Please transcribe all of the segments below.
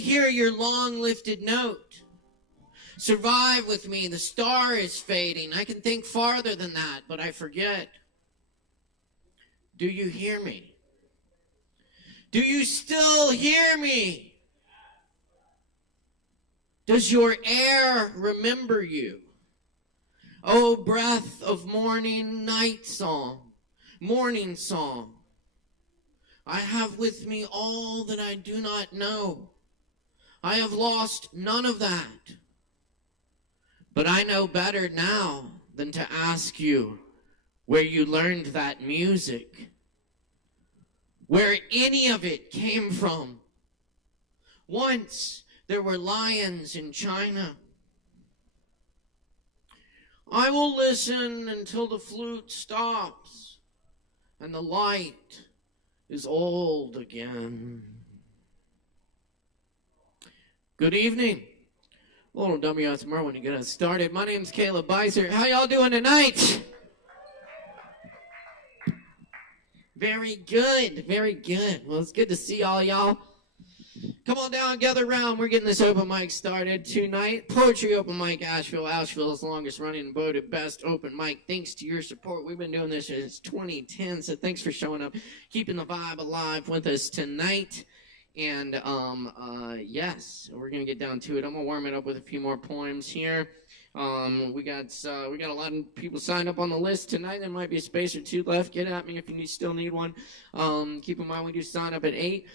hear your long lifted note. Survive with me, the star is fading. I can think farther than that, but I forget. Do you hear me? Do you still hear me? Does your air remember you? Oh, breath of morning, night song, morning song. I have with me all that I do not know. I have lost none of that. But I know better now than to ask you where you learned that music, where any of it came from. Once there were lions in China. I will listen until the flute stops and the light is old again. Good evening. A little WS more when you get us started. My name's Caleb Beissert. How y'all doing tonight? Very good, very good. Well, it's good to see all y'all. Come on down, gather around. We're getting this open mic started tonight. Poetry open mic, Asheville. Asheville's longest running and voted best open mic. Thanks to your support. We've been doing this since 2010, so thanks for showing up, keeping the vibe alive with us tonight. And yes, we're gonna get down to it. I'm gonna warm it up with a few more poems here. We got a lot of people signed up on the list tonight. There might be a space or two left. Get at me if you still need one. Keep in mind we do sign up at 8.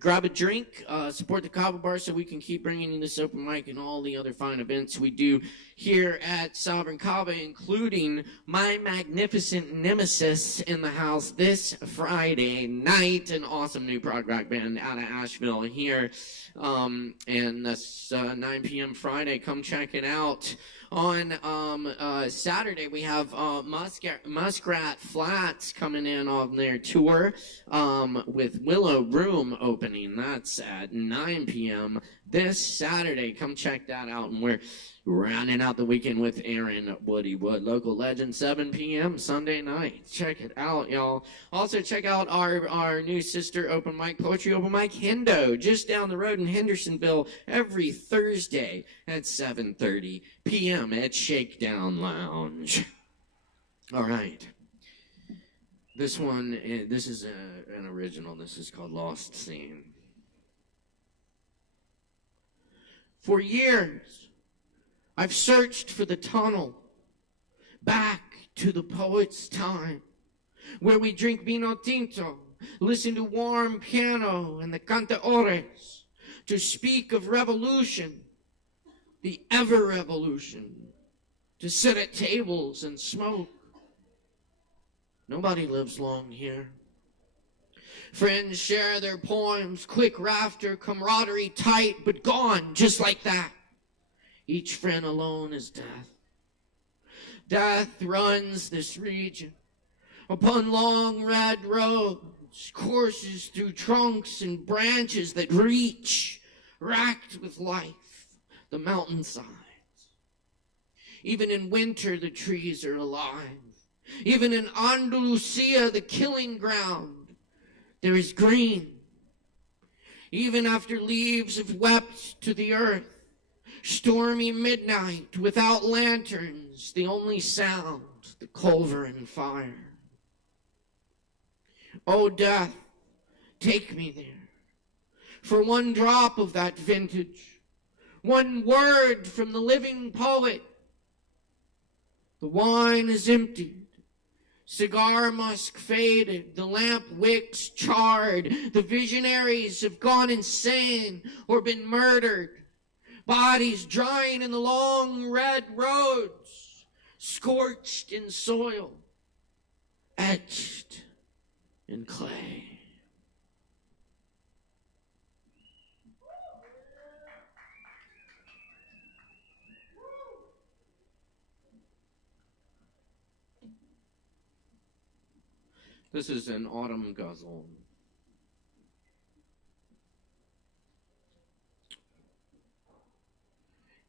Grab a drink. Support the Kava bar so we can keep bringing you this open mic and all the other fine events we do here at Sovereign Kava, including my magnificent nemesis in the house this Friday night, an awesome new prog rock band out of Asheville here. And that's 9 p.m. Friday. Come check it out. On Saturday, we have Muskrat Flats coming in on their tour with Willow Room opening. That's at 9 p.m. this Saturday. Come check that out. And we're rounding out the weekend with Aaron Woody Wood, local legend, 7 p.m. Sunday night. Check it out, y'all. Also, check out our new sister open mic, poetry open mic, Hendo, just down the road in Hendersonville, every Thursday at 7:30 p.m. at Shakedown Lounge. All right. This is an original. This is called Lost Scene. For years, I've searched for the tunnel back to the poet's time, where we drink vino tinto, listen to warm piano and the cantaores, to speak of revolution, the ever-revolution, to sit at tables and smoke. Nobody lives long here. Friends share their poems, quick rafter, camaraderie tight, but gone just like that. Each friend alone is death. Death runs this region upon long red roads, courses through trunks and branches that reach, racked with life, the mountainsides. Even in winter, the trees are alive. Even in Andalusia, the killing ground, there is green. Even after leaves have wept to the earth, stormy midnight without lanterns, the only sound, the culverin fire. Oh, death, take me there. For one drop of that vintage, one word from the living poet. The wine is emptied. Cigar musk faded, the lamp wicks charred, the visionaries have gone insane or been murdered. Bodies drying in the long red roads, scorched in soil, etched in clay. This is an autumn guzzle.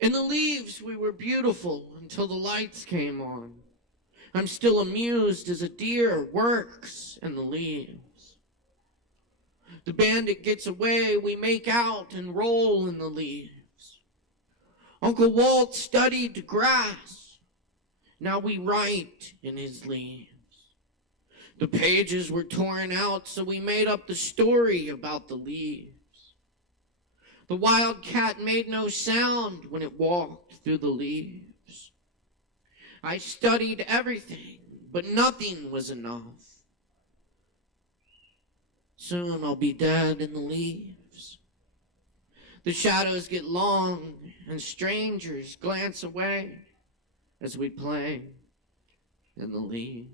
In the leaves we were beautiful until the lights came on. I'm still amused as a deer works in the leaves. The bandit gets away, we make out and roll in the leaves. Uncle Walt studied grass, now we write in his leaves. The pages were torn out, so we made up the story about the leaves. The wildcat made no sound when it walked through the leaves. I studied everything, but nothing was enough. Soon I'll be dead in the leaves. The shadows get long, and strangers glance away as we play in the leaves.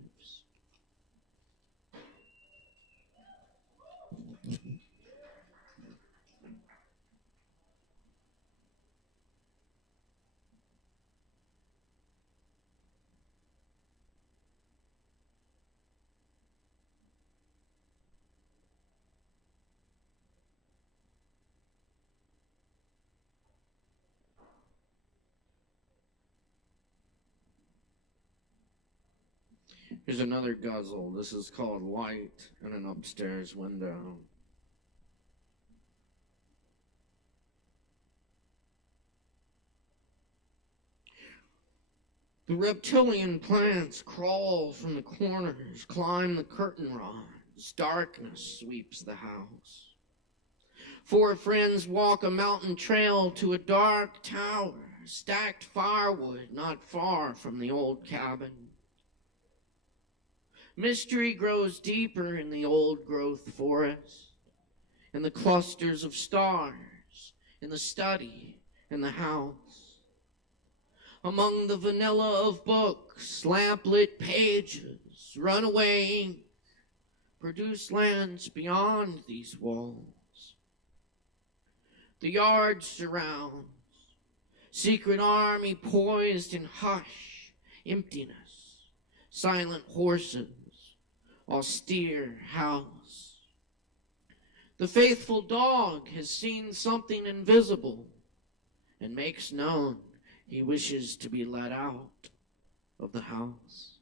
Here's another guzzle. This is called Light in an Upstairs Window. The reptilian plants crawl from the corners, climb the curtain rods. Darkness sweeps the house. 4 friends walk a mountain trail to a dark tower, stacked firewood not far from the old cabin. Mystery grows deeper in the old-growth forest, in the clusters of stars, in the study, in the house. Among the vanilla of books, lamp-lit pages, runaway ink, produce lands beyond these walls. The yard surrounds, secret army poised in hush, emptiness, silent horses, austere house. The faithful dog has seen something invisible and makes known he wishes to be let out of the house.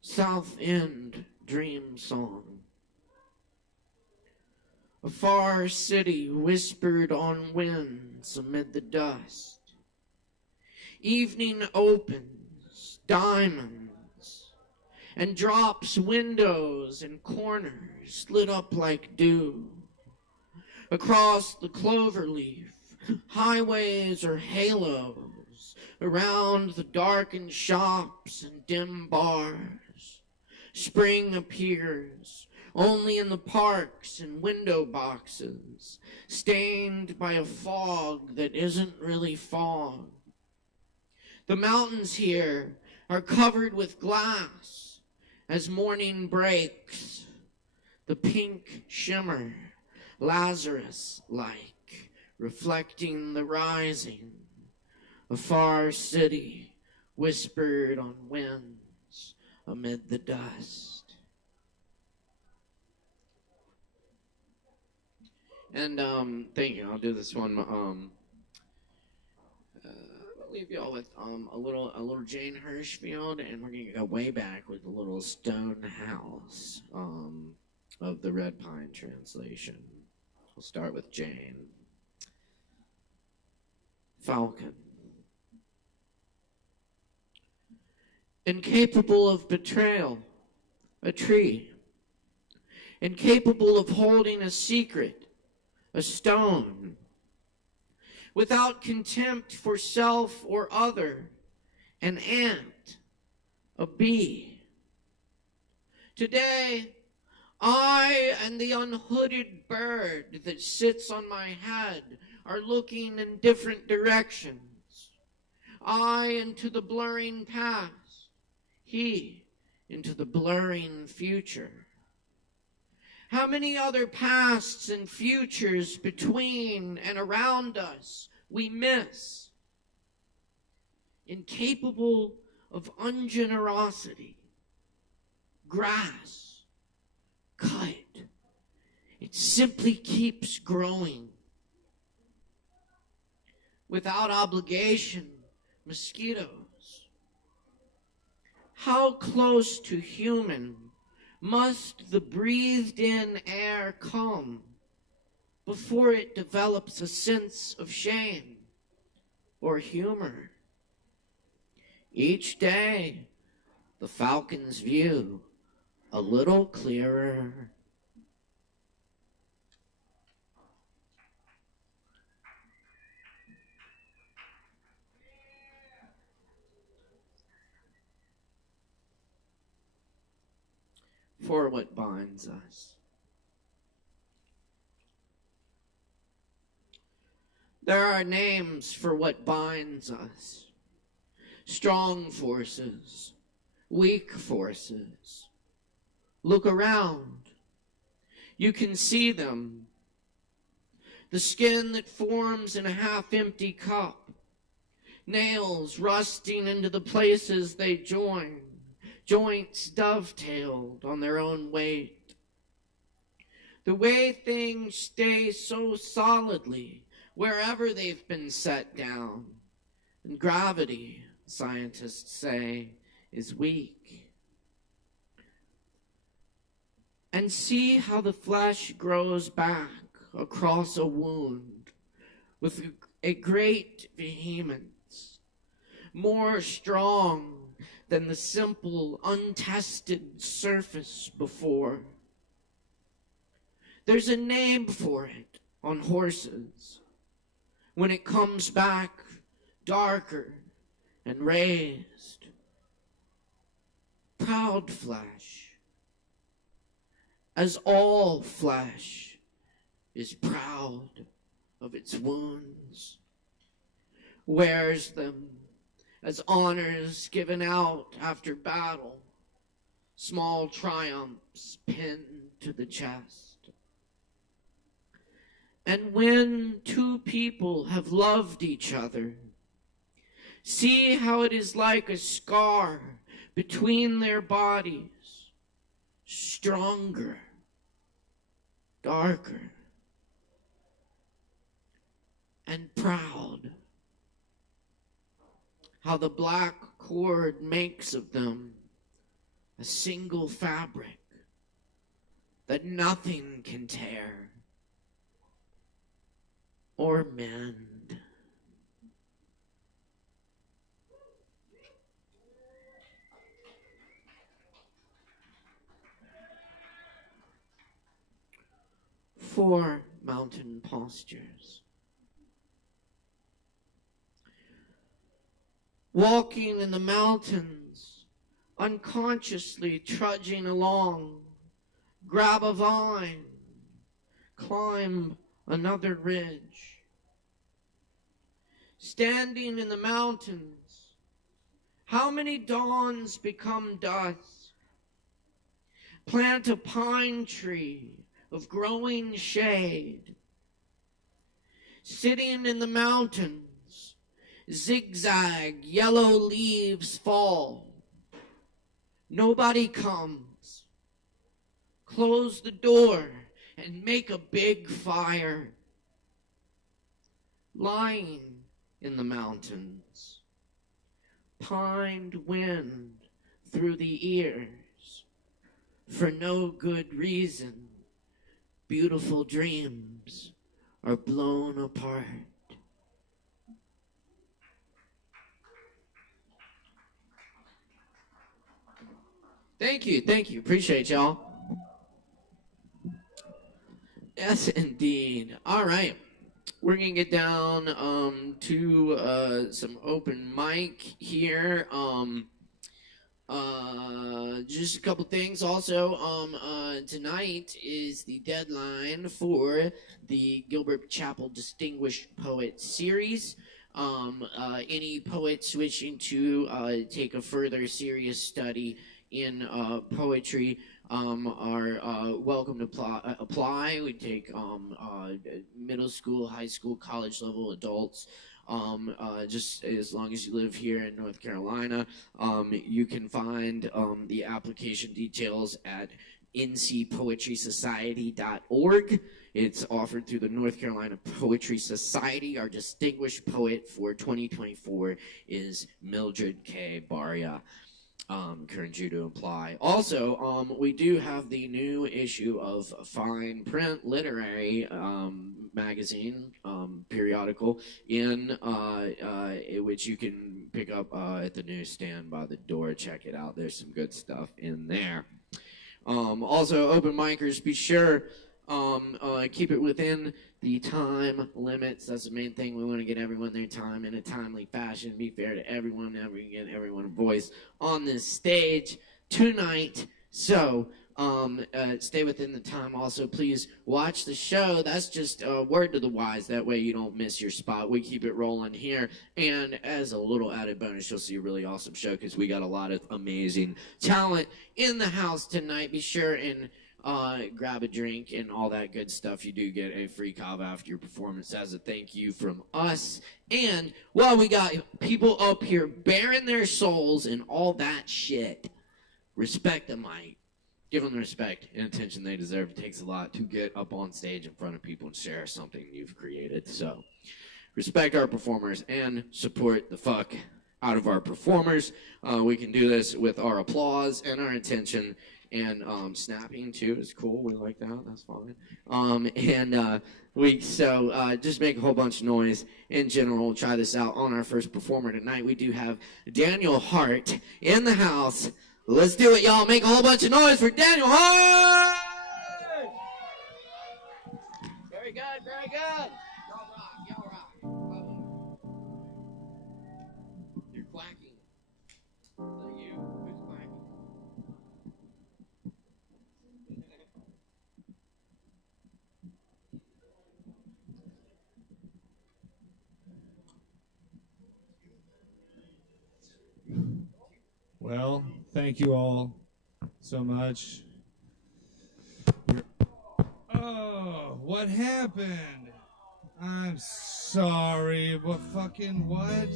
South End Dream Song. A far city whispered on winds amid the dust. Evening opens, diamonds, and drops windows and corners lit up like dew. Across the cloverleaf, highways are halos around the darkened shops and dim bars. Spring appears only in the parks and window boxes, stained by a fog that isn't really fog. The mountains here are covered with glass as morning breaks, the pink shimmer, Lazarus-like, reflecting the rising. A far city whispered on winds amid the dust. And thank you. I'll do this one. I'll leave y'all with a little Jane Hirschfield, and we're gonna go way back with a little Stone House of the Red Pine translation. We'll start with Jane. Falcon. Incapable of betrayal, a tree. Incapable of holding a secret, a stone. Without contempt for self or other, an ant, a bee. Today, I and the unhooded bird that sits on my head are looking in different directions. I into the blurring past, he into the blurring future. How many other pasts and futures between and around us we miss? Incapable of ungenerosity, grass, cut. It simply keeps growing. Without obligation, mosquitoes. How close to human must the breathed-in air come before it develops a sense of shame or humor? Each day, the falcon's view a little clearer. For what binds us. There are names for what binds us. Strong forces, weak forces. Look around. You can see them. The skin that forms in a half-empty cup. Nails rusting into the places they join. Joints dovetailed on their own weight. The way things stay so solidly wherever they've been set down. And gravity, scientists say, is weak. And see how the flesh grows back across a wound with a great vehemence, more strong than the simple, untested surface before. There's a name for it on horses. When it comes back darker and raised. Proud flesh. As all flesh is proud of its wounds. Wears them as honors given out after battle, small triumphs pinned to the chest. And when two people have loved each other, see how it is like a scar between their bodies, stronger, darker, and proud. How the black cord makes of them a single fabric that nothing can tear or mend. Four mountain postures. Walking in the mountains, unconsciously trudging along, grab a vine, climb another ridge. Standing in the mountains, how many dawns become dusk? Plant a pine tree of growing shade. Sitting in the mountains, zigzag yellow leaves fall. Nobody comes. Close the door and make a big fire. Lying in the mountains, pined wind through the ears. For no good reason, beautiful dreams are blown apart. Thank you. Appreciate y'all. Yes, indeed. All right. We're going to get down to some open mic here. Just a couple things. Also, tonight is the deadline for the Gilbert Chapel Distinguished Poet Series. Any poets wishing to take a further serious study in poetry are welcome to apply. We take middle school, high school, college level adults. Just as long as you live here in North Carolina, you can find the application details at ncpoetrysociety.org. It's offered through the North Carolina Poetry Society. Our distinguished poet for 2024 is Mildred K. Baria. Encourage you to apply. Also, we do have the new issue of Fine Print Literary magazine, periodical, in which you can pick up at the newsstand by the door. Check it out. There's some good stuff in there. Also, open micers, be sure keep it within the time limits. That's the main thing. We want to get everyone their time in a timely fashion, be fair to everyone, and we get everyone a voice on this stage tonight. So stay within the time. Also, please watch the show. That's just a word to the wise. That way you don't miss your spot. We keep it rolling here. And as a little added bonus, you'll see a really awesome show because we got a lot of amazing talent in the house tonight. Be sure and grab a drink and all that good stuff. You do get a free Kava after your performance as a thank you from us. And while we got people up here bearing their souls and all that shit, respect them, Mike. Give them the respect and attention they deserve. It takes a lot to get up on stage in front of people and share something you've created. So respect our performers and support the fuck out of our performers. We can do this with our applause and our attention. And snapping too is cool. We like that. That's fine. Just make a whole bunch of noise in general. We'll try this out on our first performer tonight. We do have Daniel Hart in the house. Let's do it, y'all. Make a whole bunch of noise for Daniel Hart. Very good. Very good. Y'all rock. Y'all rock. You're quacking. Is that you? Who's quacking? Well, thank you all so much. Oh, what happened? I'm sorry, but fucking what?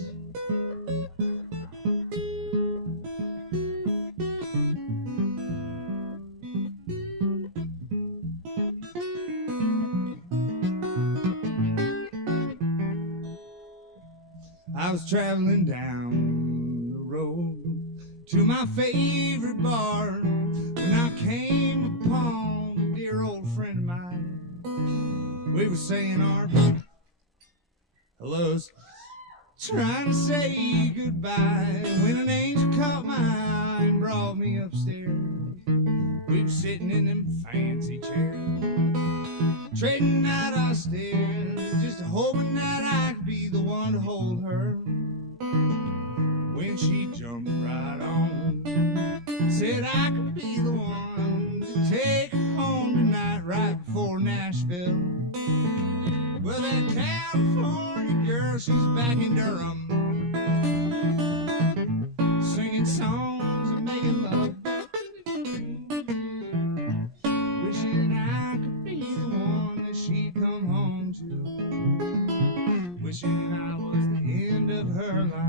I was traveling down the road to my favorite bar when I came upon a dear old friend of mine. We were saying our hellos, trying to say goodbye when an angel caught my eye and brought me upstairs. We were sitting in them fancy chairs, trading out our stares, just hoping that I could be the one to hold her. When she jumped right on, said I could be the one to take her home tonight right before Nashville. Well, that California girl, she's back in Durham, singing songs and making love, wishing I could be the one that she'd come home to, wishing I was the end of her line.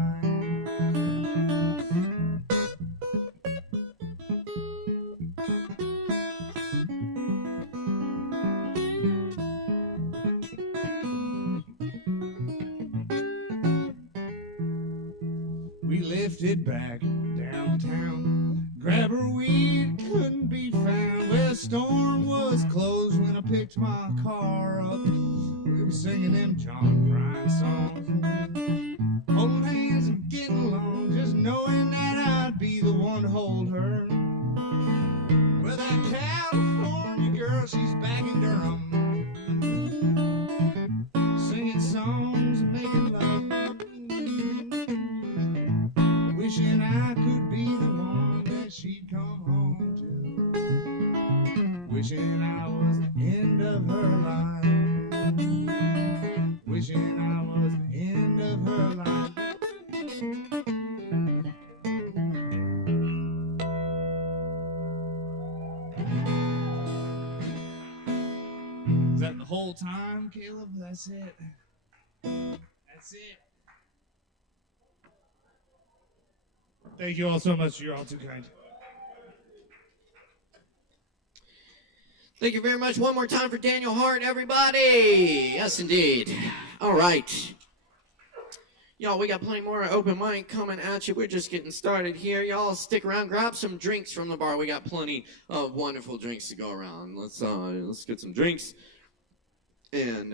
Lifted back downtown, grab her weed, couldn't be found. Well, the storm was closed when I picked my car up. We were singing them John Prine songs, holding hands and getting along, just knowing that I'd be the one to hold her. Well, that California girl, she's back in Durham, singing songs and making love, wishing I could be the one that she'd come home to, wishing I was the end of her life, wishing I was the end of her life. Is that the whole time, Caleb? That's it. That's it. Thank you all so much. You're all too kind. Thank you very much. One more time for Daniel Hart, everybody. Yes, indeed. All right. Y'all, we got plenty more open mic coming at you. We're just getting started here. Y'all stick around, grab some drinks from the bar. We got plenty of wonderful drinks to go around. Let's get some drinks. And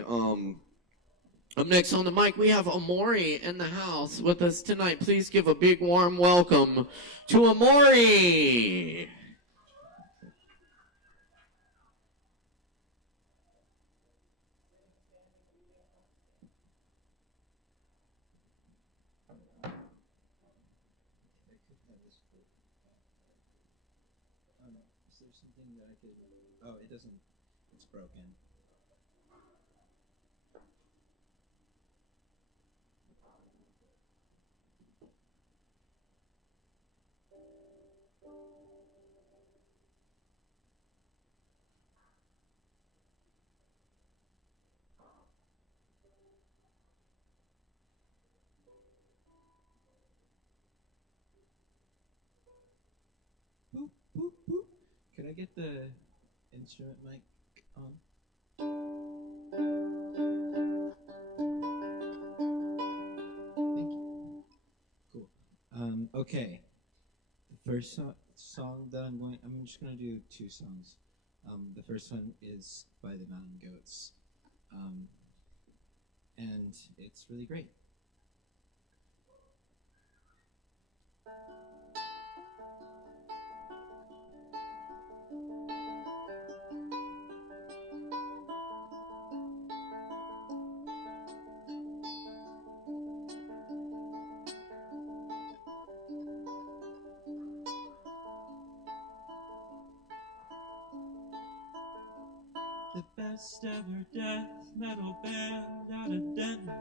up next on the mic, we have Amori in the house with us tonight. Please give a big warm welcome to Amori. Is there something that I could... Oh, it doesn't... It's broken. Boop, boop, boop. Could I get the instrument mic on? Thank you. Cool. Okay. The first song that I'm just gonna do two songs. The first one is by the Mountain Goats. And it's really great. The best ever death metal band out of Denton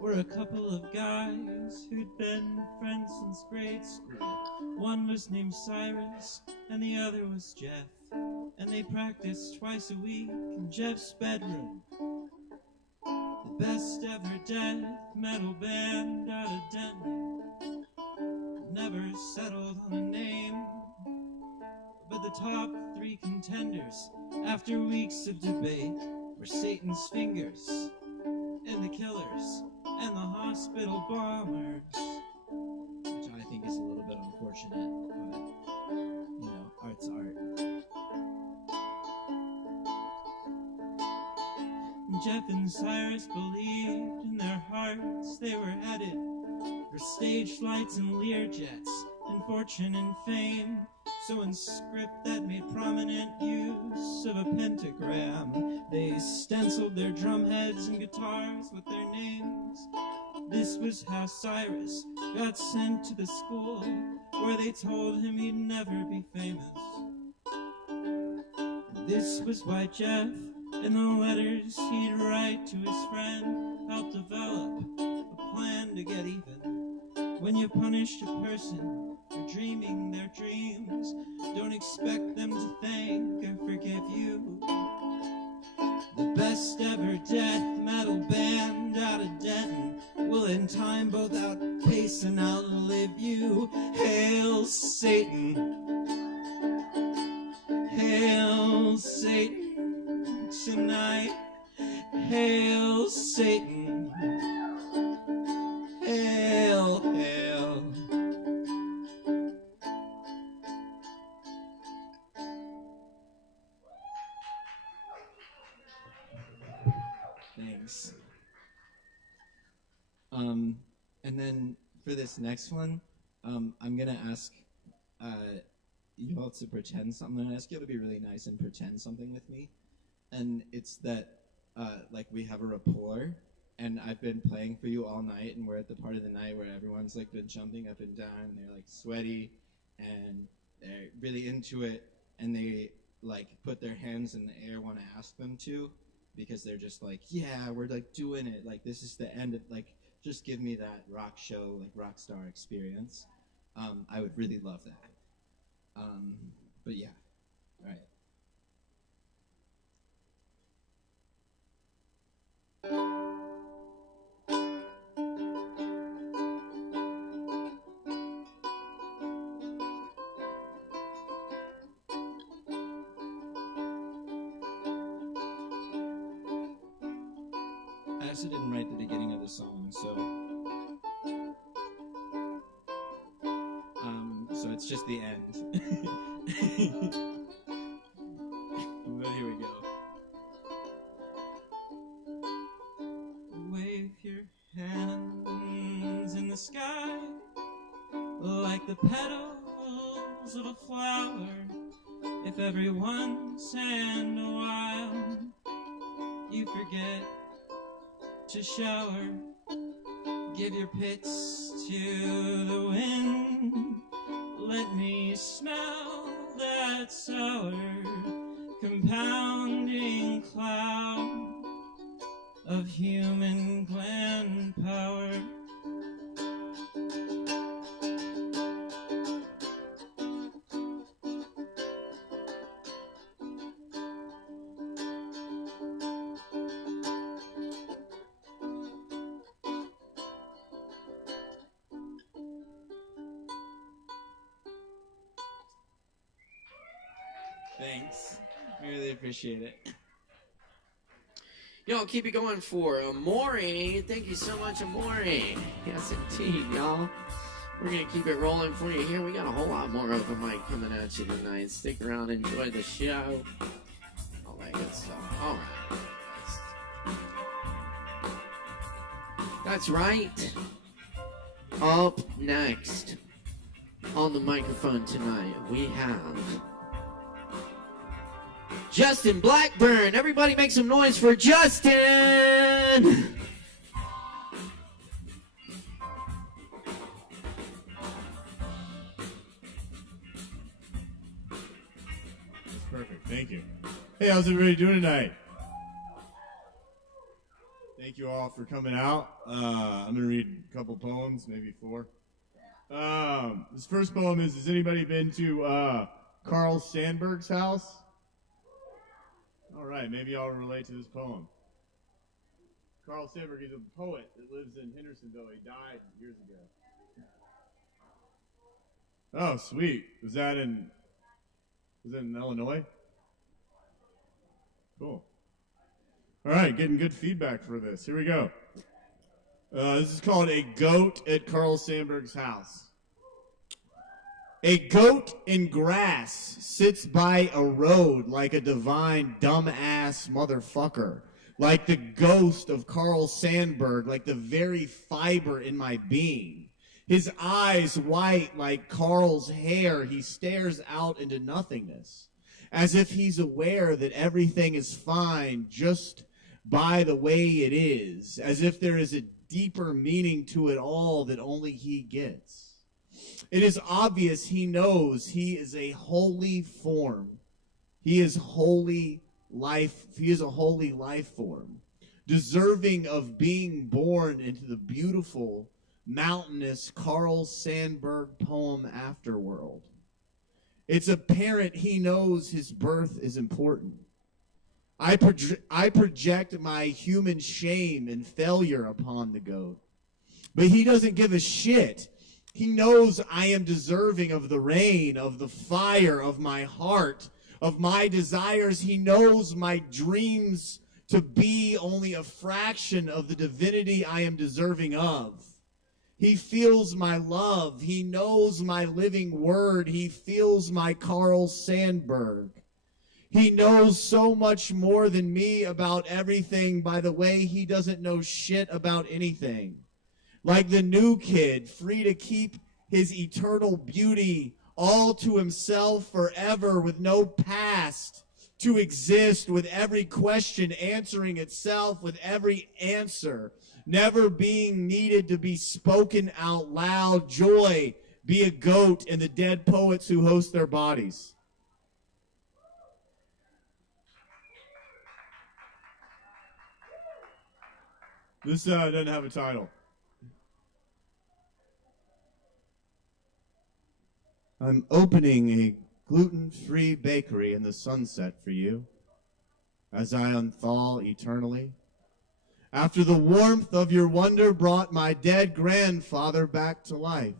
were a couple of guys who'd been friends since grade school. One was named Cyrus and the other was Jeff, and they practiced twice a week in Jeff's bedroom. The best ever death metal band out of Denton never settled on a name, but the top three contenders after weeks of debate were Satan's Fingers and the Killers and the Hospital Bombers, which I think is a little bit unfortunate, but you know, art's art. Jeff and Cyrus believed in their hearts they were headed for stage lights and Learjets and fortune and fame. So in script that made prominent use of a pentagram, they stenciled their drum heads and guitars with their names. This was how Cyrus got sent to the school where they told him he'd never be famous. And this was why Jeff, in the letters he'd write to his friend, helped develop a plan to get even. When you punish a person for dreaming their dreams, don't expect them to thank or forgive you. The best ever death metal band out of Denton will in time both outpace and outlive you. Hail Satan! Hail Satan tonight! Hail Satan! Hail, hail! Thanks. And then for this next one, I'm gonna ask you all to pretend something. I'm gonna ask you all to be really nice and pretend something with me. And it's that, like, we have a rapport, and I've been playing for you all night, and we're at the part of the night where everyone's like been jumping up and down, and they're like sweaty, and they're really into it, and they like put their hands in the air when I ask them to, because they're just like, yeah, we're like doing it, like this is the end of, like, just give me that rock show, like rock star experience. I would really love that. But yeah, all right. I actually didn't write the beginning of the song, so it's just the end. But here we go. Wave your hands in the sky like the petals of a flower. If every once in a while you forget to shower, give your pits to the wind. Let me smell that sour, compounding cloud of human gland power. Thanks. I really appreciate it. Y'all keep it going for Amore. Thank you so much, Amore. Yes, indeed, y'all. We're going to keep it rolling for you here. We got a whole lot more open mic coming at you tonight. Stick around, enjoy the show. All that good stuff. All right. That's right. Up next on the microphone tonight, we have Justin Blackburn. Everybody make some noise for Justin! Perfect, thank you. Hey, how's everybody doing tonight? Thank you all for coming out. I'm going to read a couple poems, maybe 4. This first poem is, has anybody been to Carl Sandburg's house? All right, maybe I'll relate to this poem. Carl Sandburg is a poet that lives in Hendersonville. He died years ago. Oh, sweet. Was that in Illinois? Cool. All right, getting good feedback for this. Here we go. This is called A Goat at Carl Sandburg's House. A goat in grass sits by a road like a divine dumbass motherfucker, like the ghost of Carl Sandburg, like the very fiber in my being. His eyes white like Carl's hair, he stares out into nothingness, as if he's aware that everything is fine just by the way it is, as if there is a deeper meaning to it all that only he gets. It is obvious he knows he is a holy form. He is holy life. He is a holy life form, deserving of being born into the beautiful, mountainous Carl Sandburg poem Afterworld. It's apparent he knows his birth is important. I project my human shame and failure upon the goat, but he doesn't give a shit. He knows I am deserving of the rain, of the fire, of my heart, of my desires. He knows my dreams to be only a fraction of the divinity I am deserving of. He feels my love. He knows my living word. He feels my Carl Sandburg. He knows so much more than me about everything. By the way, he doesn't know shit about anything. Like the new kid, free to keep his eternal beauty all to himself forever with no past, to exist with every question answering itself with every answer, never being needed to be spoken out loud. Joy, be a goat, and the dead poets who host their bodies. This doesn't have a title. I'm opening a gluten-free bakery in the sunset for you, as I unthaw eternally. After the warmth of your wonder brought my dead grandfather back to life.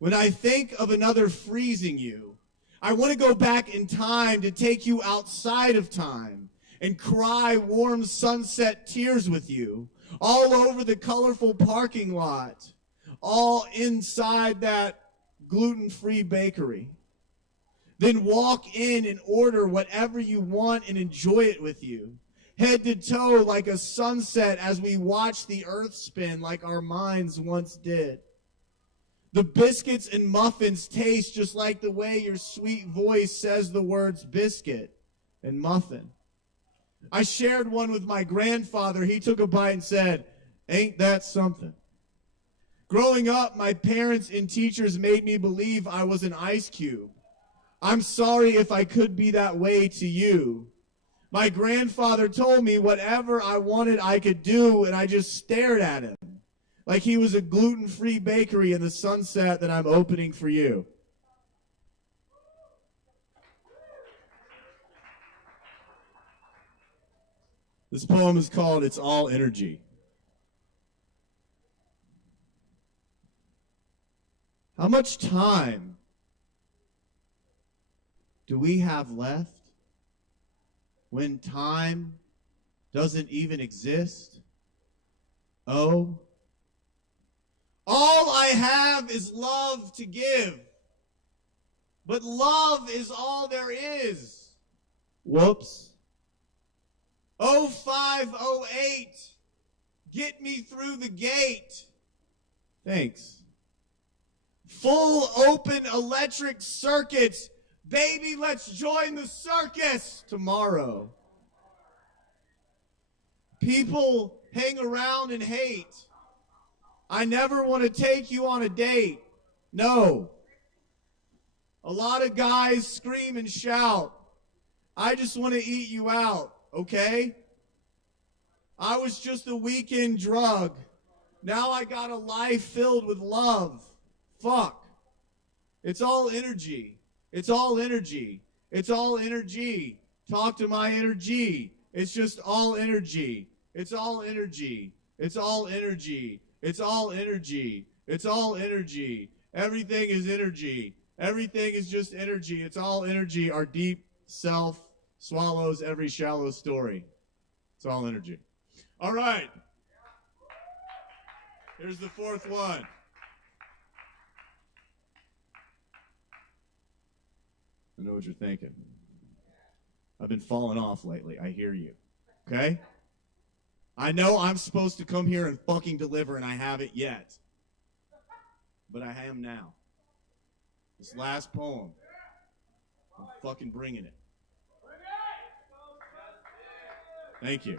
When I think of another freezing you, I want to go back in time to take you outside of time and cry warm sunset tears with you all over the colorful parking lot, all inside that gluten-free bakery. Then walk in and order whatever you want and enjoy it with you, head to toe like a sunset as we watch the earth spin like our minds once did. The biscuits and muffins taste just like the way your sweet voice says the words biscuit and muffin. I shared one with my grandfather. He took a bite and said, "Ain't that something?" Growing up, my parents and teachers made me believe I was an ice cube. I'm sorry if I could be that way to you. My grandfather told me whatever I wanted I could do, and I just stared at him like he was a gluten-free bakery in the sunset that I'm opening for you. This poem is called It's All Energy. How much time do we have left when time doesn't even exist? Oh, all I have is love to give, but love is all there is. Whoops. 0508, get me through the gate. Thanks. Full open electric circuits. Baby, let's join the circus tomorrow. People hang around and hate. I never want to take you on a date. No. A lot of guys scream and shout. I just want to eat you out, okay? I was just a weekend drug. Now I got a life filled with love. Fuck. It's all energy. It's all energy. It's all energy. Talk to my energy. It's just all energy. It's all energy. It's all energy. It's all energy. It's all energy. Everything is energy. Everything is just energy. It's all energy. Our deep self swallows every shallow story. It's all energy. All right. Here's the fourth one. I know what you're thinking. I've been falling off lately. I hear you. Okay? I know I'm supposed to come here and fucking deliver, and I haven't yet. But I am now. This last poem, I'm fucking bringing it. Thank you.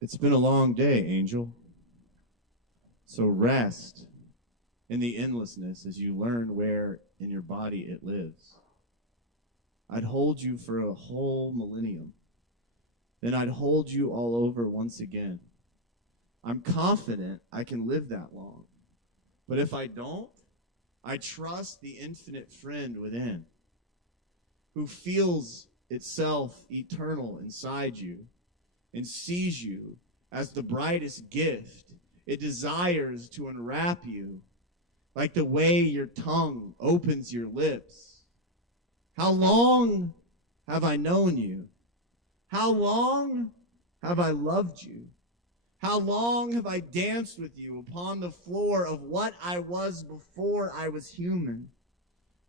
It's been a long day, Angel. So rest in the endlessness as you learn where in your body it lives. I'd hold you for a whole millennium. Then I'd hold you all over once again. I'm confident I can live that long. But if I don't, I trust the infinite friend within, who feels itself eternal inside you and sees you as the brightest gift. It desires to enwrap you like the way your tongue opens your lips. How long have I known you? How long have I loved you? How long have I danced with you upon the floor of what I was before I was human,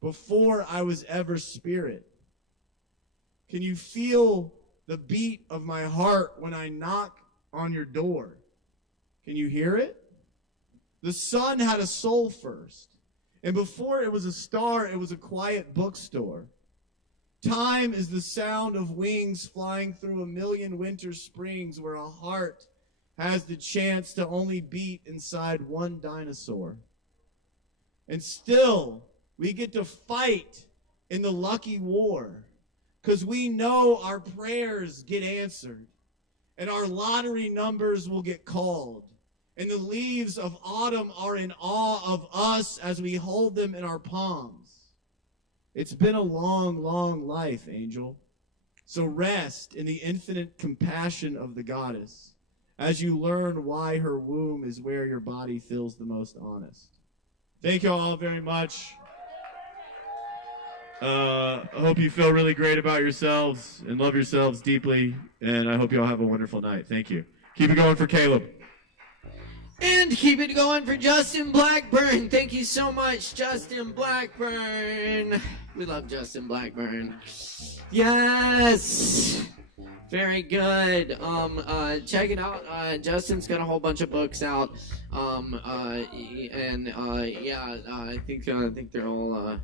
before I was ever spirit? Can you feel the beat of my heart when I knock on your door? Can you hear it? The sun had a soul first, and before it was a star, it was a quiet bookstore. Time is the sound of wings flying through a million winter springs where a heart has the chance to only beat inside one dinosaur. And still, we get to fight in the lucky war because we know our prayers get answered and our lottery numbers will get called. And the leaves of autumn are in awe of us as we hold them in our palms. It's been a long, long life, Angel. So rest in the infinite compassion of the goddess as you learn why her womb is where your body feels the most honest. Thank you all very much. I hope you feel really great about yourselves and love yourselves deeply, and I hope you all have a wonderful night. Thank you. Keep it going for Caleb. And keep it going for Justin Blackburn. Thank you so much, Justin Blackburn. We love Justin Blackburn. Yes. Very good. Check it out. Justin's got a whole bunch of books out. I think they're all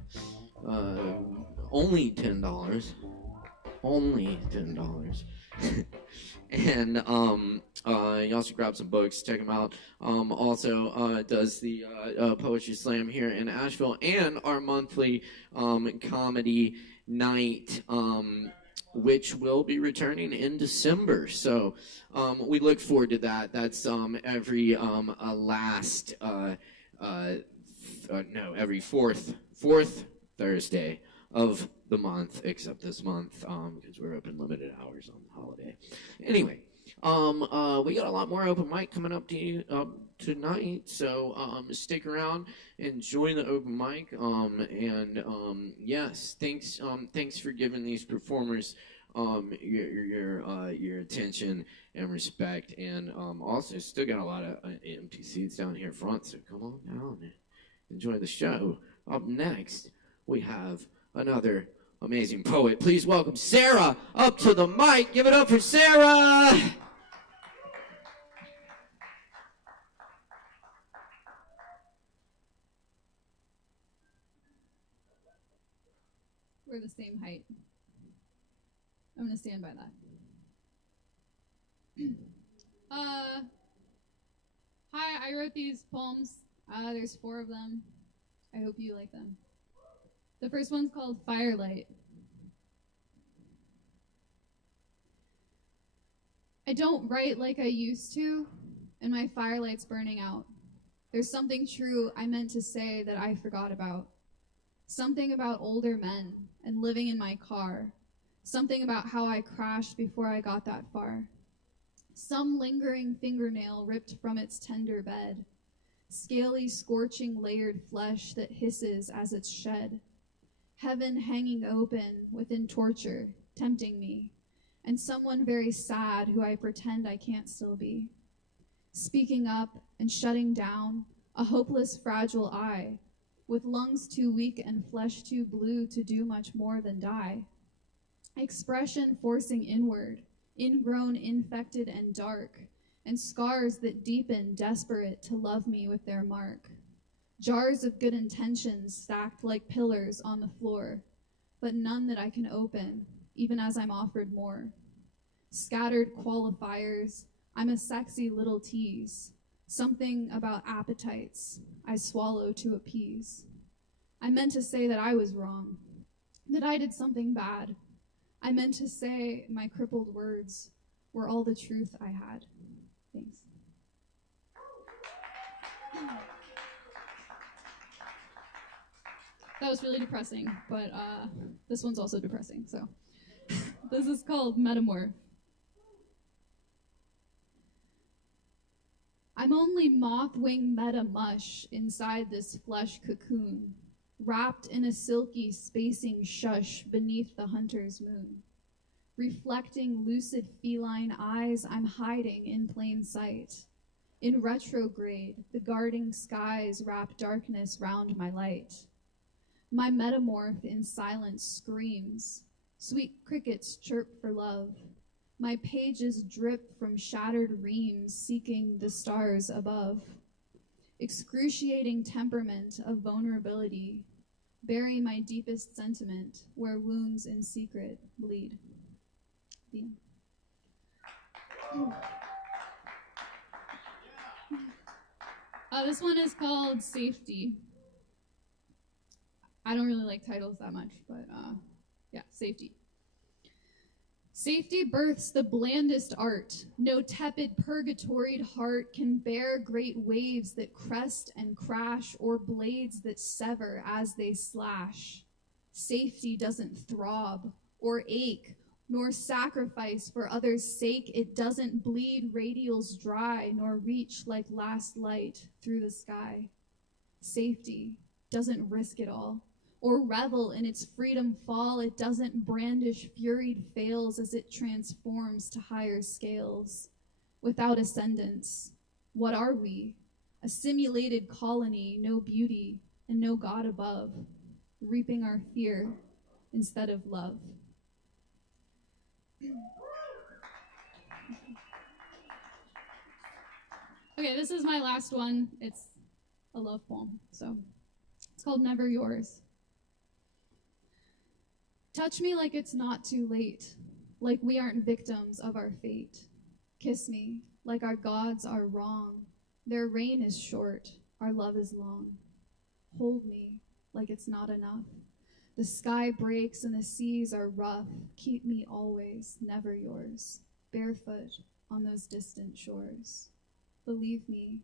only $10. Only $10. And you also grab some books, check them out. Also does the Poetry Slam here in Asheville and our monthly comedy night, which will be returning in December. So we look forward to that. That's every every fourth Thursday of the month, except this month, because we're open limited hours on the holiday. Anyway, we got a lot more open mic coming up to you tonight, so stick around, enjoy the open mic, yes, thanks for giving these performers your attention and respect, and also still got a lot of empty seats down here front, so come on down and enjoy the show. Up next, we have another amazing poet. Please welcome Sarah up to the mic. Give it up for Sarah. We're the same height. I'm gonna stand by that. Hi, I wrote these poems. There's 4 of them. I hope you like them. The first one's called Firelight. I don't write like I used to, and my firelight's burning out. There's something true I meant to say that I forgot about. Something about older men and living in my car. Something about how I crashed before I got that far. Some lingering fingernail ripped from its tender bed. Scaly, scorching, layered flesh that hisses as it's shed. Heaven hanging open within torture, tempting me, and someone very sad who I pretend I can't still be. Speaking up and shutting down, a hopeless, fragile I, with lungs too weak and flesh too blue to do much more than die. Expression forcing inward, ingrown, infected, and dark, and scars that deepen, desperate to love me with their mark. Jars of good intentions stacked like pillars on the floor, but none that I can open, even as I'm offered more. Scattered qualifiers, I'm a sexy little tease, something about appetites I swallow to appease. I meant to say that I was wrong, that I did something bad. I meant to say my crippled words were all the truth I had. Thanks. That was really depressing, but this one's also depressing, so. This is called Metamorph. I'm only moth-wing meta-mush inside this flesh cocoon, wrapped in a silky spacing shush beneath the hunter's moon. Reflecting lucid feline eyes, I'm hiding in plain sight. In retrograde, the guarding skies wrap darkness round my light. My metamorph in silence screams. Sweet crickets chirp for love. My pages drip from shattered reams seeking the stars above. Excruciating temperament of vulnerability. Bury my deepest sentiment where wounds in secret bleed. The end. This one is called Safety. I don't really like titles that much, but yeah, Safety. Safety births the blandest art. No tepid, purgatoried heart can bear great waves that crest and crash, or blades that sever as they slash. Safety doesn't throb or ache, nor sacrifice for others' sake. It doesn't bleed radials dry, nor reach like last light through the sky. safety, doesn't risk it all, or revel in its freedom fall. It doesn't brandish furied fails as it transforms to higher scales. Without ascendance, what are we? A simulated colony, no beauty and no God above, reaping our fear instead of love. Okay, this is my last one. It's a love poem, so it's called Never Yours. Touch me like it's not too late, like we aren't victims of our fate. Kiss me like our gods are wrong. Their reign is short, our love is long. Hold me like it's not enough. The sky breaks and the seas are rough. Keep me always, never yours, barefoot on those distant shores. Believe me,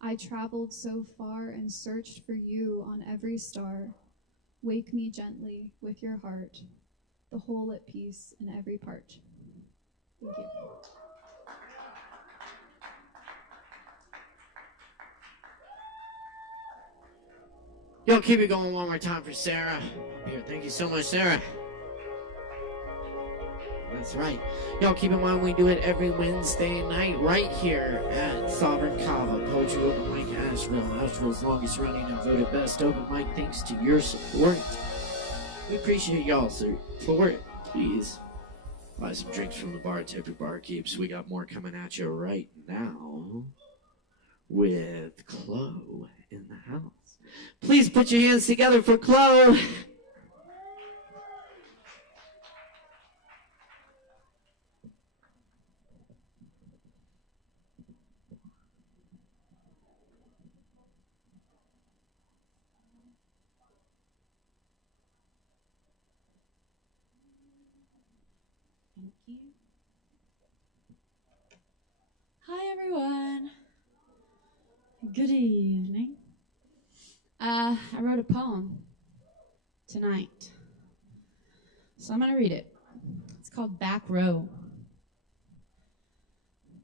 I traveled so far and searched for you on every star. Wake me gently with your heart, the whole at peace in every part. Thank you. Y'all keep it going one more time for Sarah. Up here. Thank you so much, Sarah. That's right. Y'all keep in mind we do it every Wednesday night right here at Sovereign Kava, Poetry Open Mic Asheville, Asheville's longest running and voted best open mic, thanks to your support. We appreciate y'all support. Please buy some drinks from the bar, tip your barkeeps. We got more coming at you right now with Chloe in the house. Please put your hands together for Chloe. Thank you. Hi, everyone. Good evening. I wrote a poem tonight, so I'm going to read it. It's called Back Row.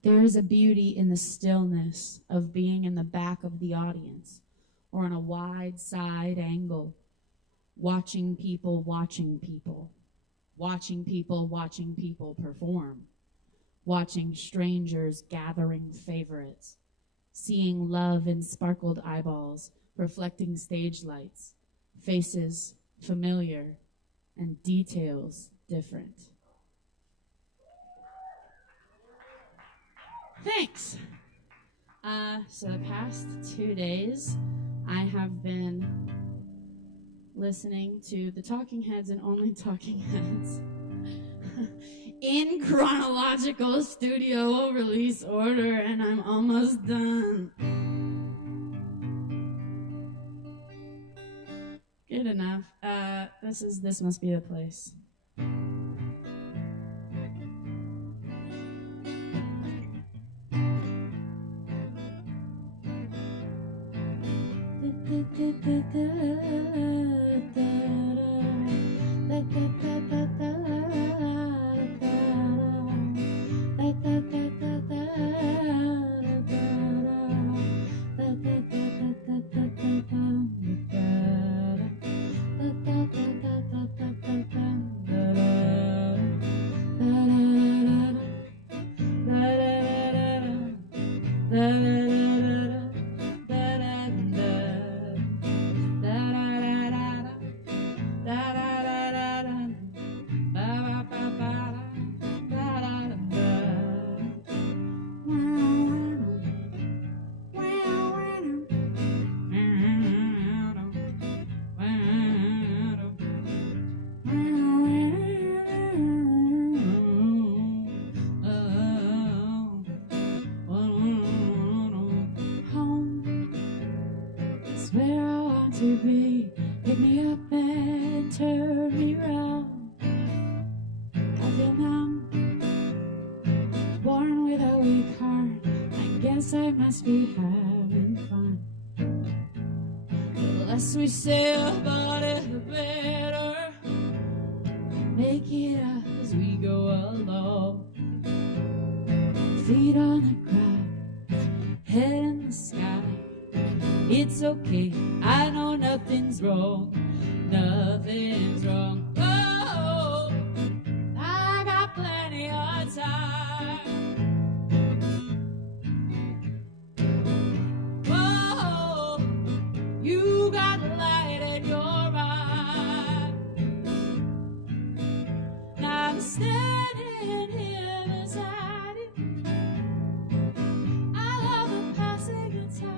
There is a beauty in the stillness of being in the back of the audience or on a wide side angle, watching people watching people, watching people watching people perform, watching strangers gathering favorites, seeing love in sparkled eyeballs, reflecting stage lights, faces familiar and details different. Thanks. So the past 2 days, I have been listening to the Talking Heads and only Talking Heads in chronological studio release order, and I'm almost done. Good enough. This must be the place. We say about it, the better. Make it up as we go along. Feet on the ground, head in the sky. It's okay, I know nothing's wrong. Nothing's wrong. Oh, I got plenty of time. Oh, you got light in your eye. Now I'm standing here beside you. I love the passing of time.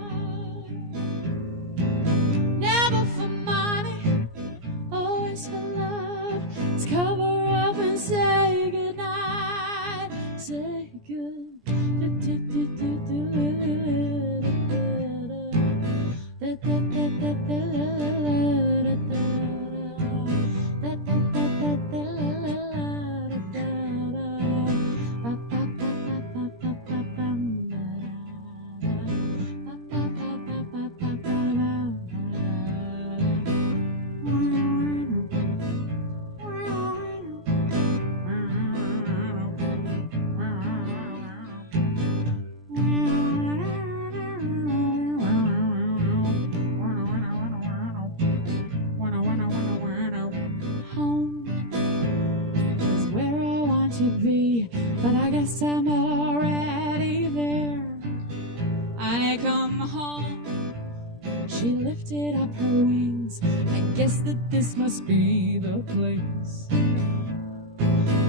Never for money, always for love. Let's cover up and say goodnight. Say good. But I guess I'm already there. I come home, she lifted up her wings. I guess that this must be the place.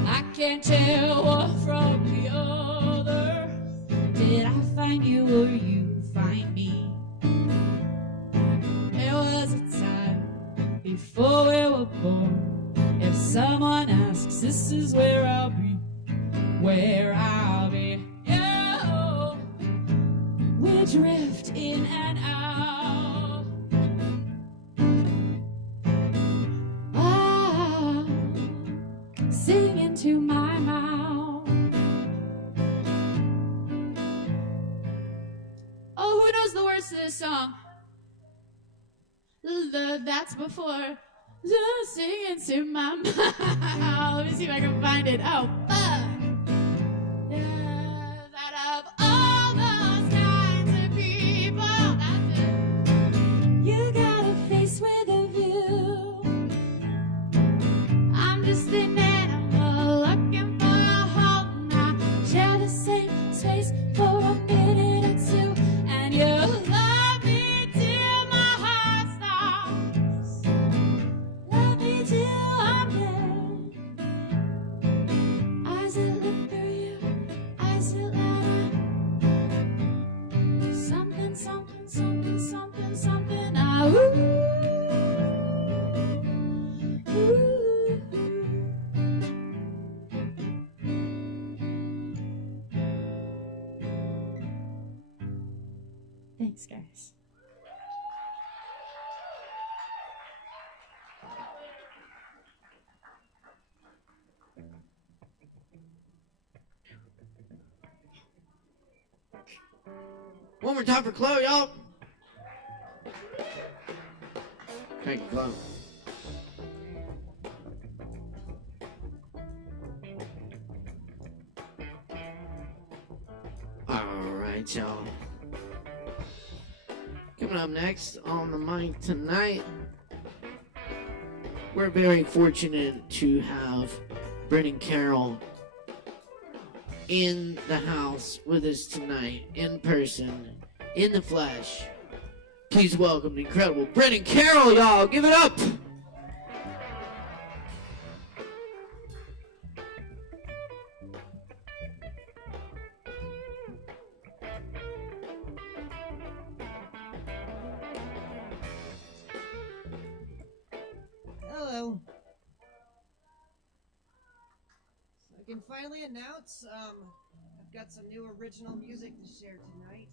I can't tell one from the other. Did I find you or you find me? There was a time before we were born. If someone asks, this is where I'll be. Where I'll be, yeah. We drift in and out. Ah, singing to my mouth. Oh, who knows the words to this song? That's before singing to my mouth. Let me see if I can find it. Oh, fuck. With a view, I'm just an animal looking for a home. I share the same space for a minute or two, and you love me till my heart stops. Love me till I'm dead. Eyes that look through you, eyes that light up. Something, something, something, something, something. Ooh. Thanks, guys. One more time for Chloe, y'all. Thank you, Chloe. All right, y'all. Coming up next on the mic tonight, we're very fortunate to have Brennan Carroll in the house with us tonight, in person, in the flesh. Please welcome the incredible Brennan Carroll, y'all. Give it up. Hello. So I can finally announce I've got some new original music to share tonight.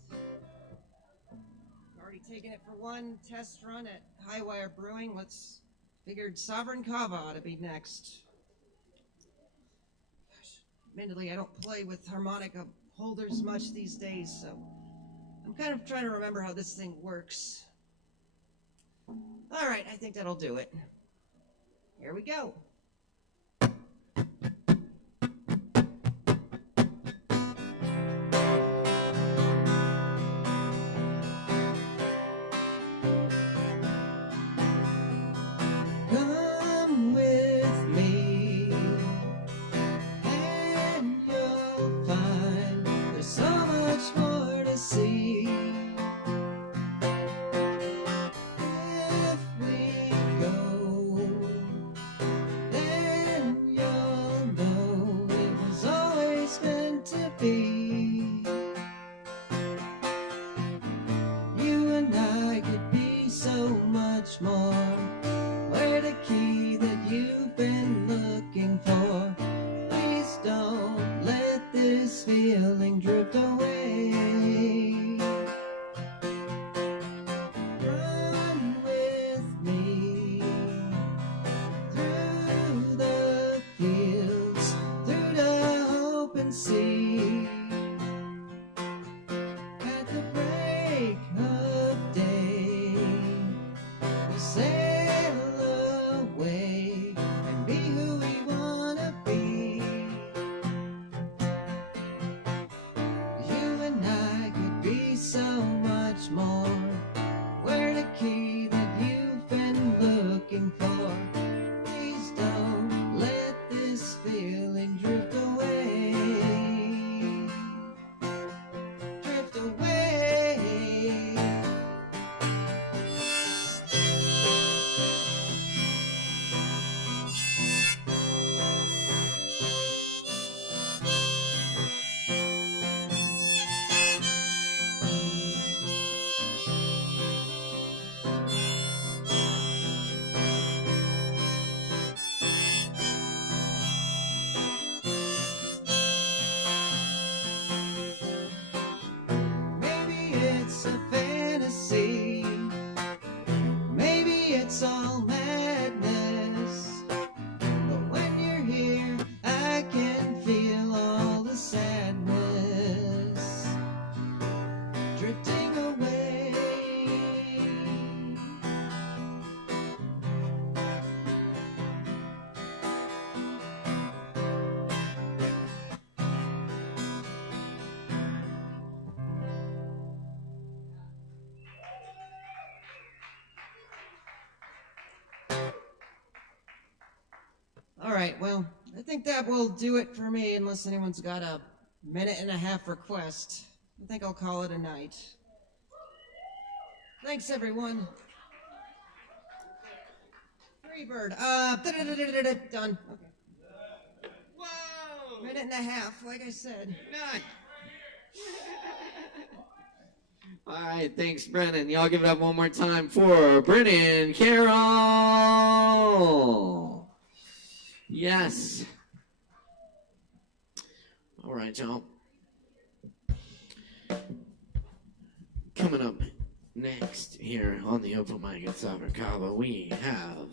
Already taken it for one test run at Highwire Brewing. Figured Sovereign Kava ought to be next. Gosh, admittedly, I don't play with harmonica holders much these days, so I'm kind of trying to remember how this thing works. All right, I think that'll do it. Here we go. We're the key that you've been looking for. Please don't let this feeling drift away. Run with me through the fields, through the open sea. At the break of day, we'll sail away and be who we wanna be. You and I could be so much more. We're the key that you've been looking for. Please don't let this feeling drift away. Drift away. Maybe it's a fantasy. Maybe it's all madness. But when you're here, I can feel all the sadness drifting away. All right, well, I think that will do it for me unless anyone's got a minute and a half request. I think I'll call it a night. Thanks, everyone. Freebird. Done. Okay. Whoa! Minute and a half, like I said. Nice. All right, thanks, Brennan. Y'all give it up one more time for Brennan Carroll. Yes. All right, y'all. Coming up next here on the Open Mic at Sovereign Kava, we have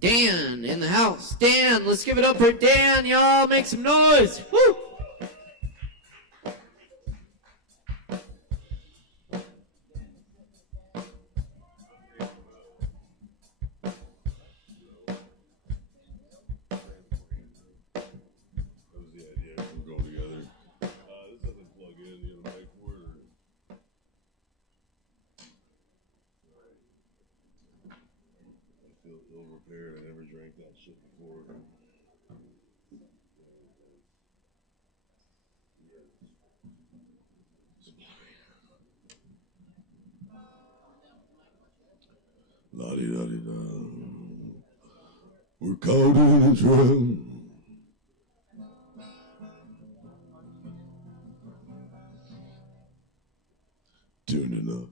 Dan in the house. Dan, let's give it up for Dan, y'all. Make some noise. Woo! That was the idea. We're going together. This doesn't plug in. You have a mic for it? Or... I feel ill prepared. I never drank that shit before. La-di-da-di-da. We're caught in a drum. Tuning up.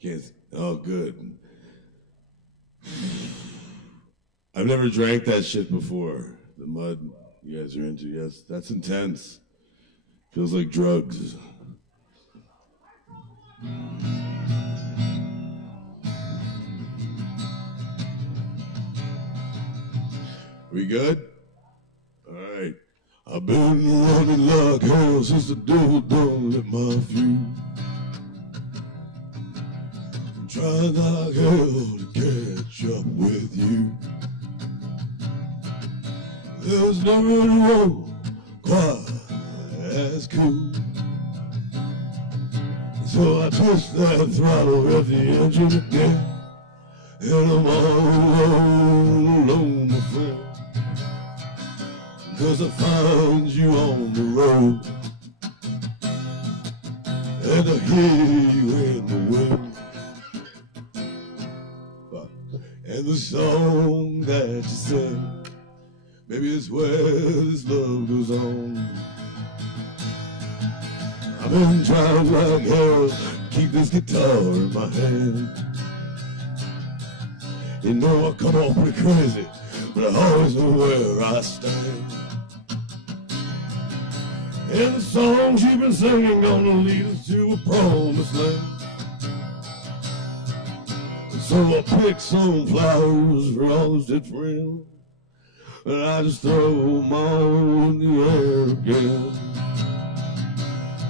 Can't. Oh, good. I've never drank that shit before. The mud you guys are into, yes. That's intense. Feels like drugs. We good? All right. I've been running like hell since the devil done lit my fuse. I'm trying like hell to catch up with you. There's no road quite as cool. So I twist that throttle at the engine again, and I'm all alone, my friend. 'Cause I found you on the road, and I hear you in the wind. And the song that you said, maybe it's where this love goes on. I've been trying like hell to keep this guitar in my hand. You know I come off pretty crazy, but I always know where I stand. And the songs you've been singing gonna lead us to a promised land. So I pick some flowers for all those dead friends, and I just throw them all in the air again.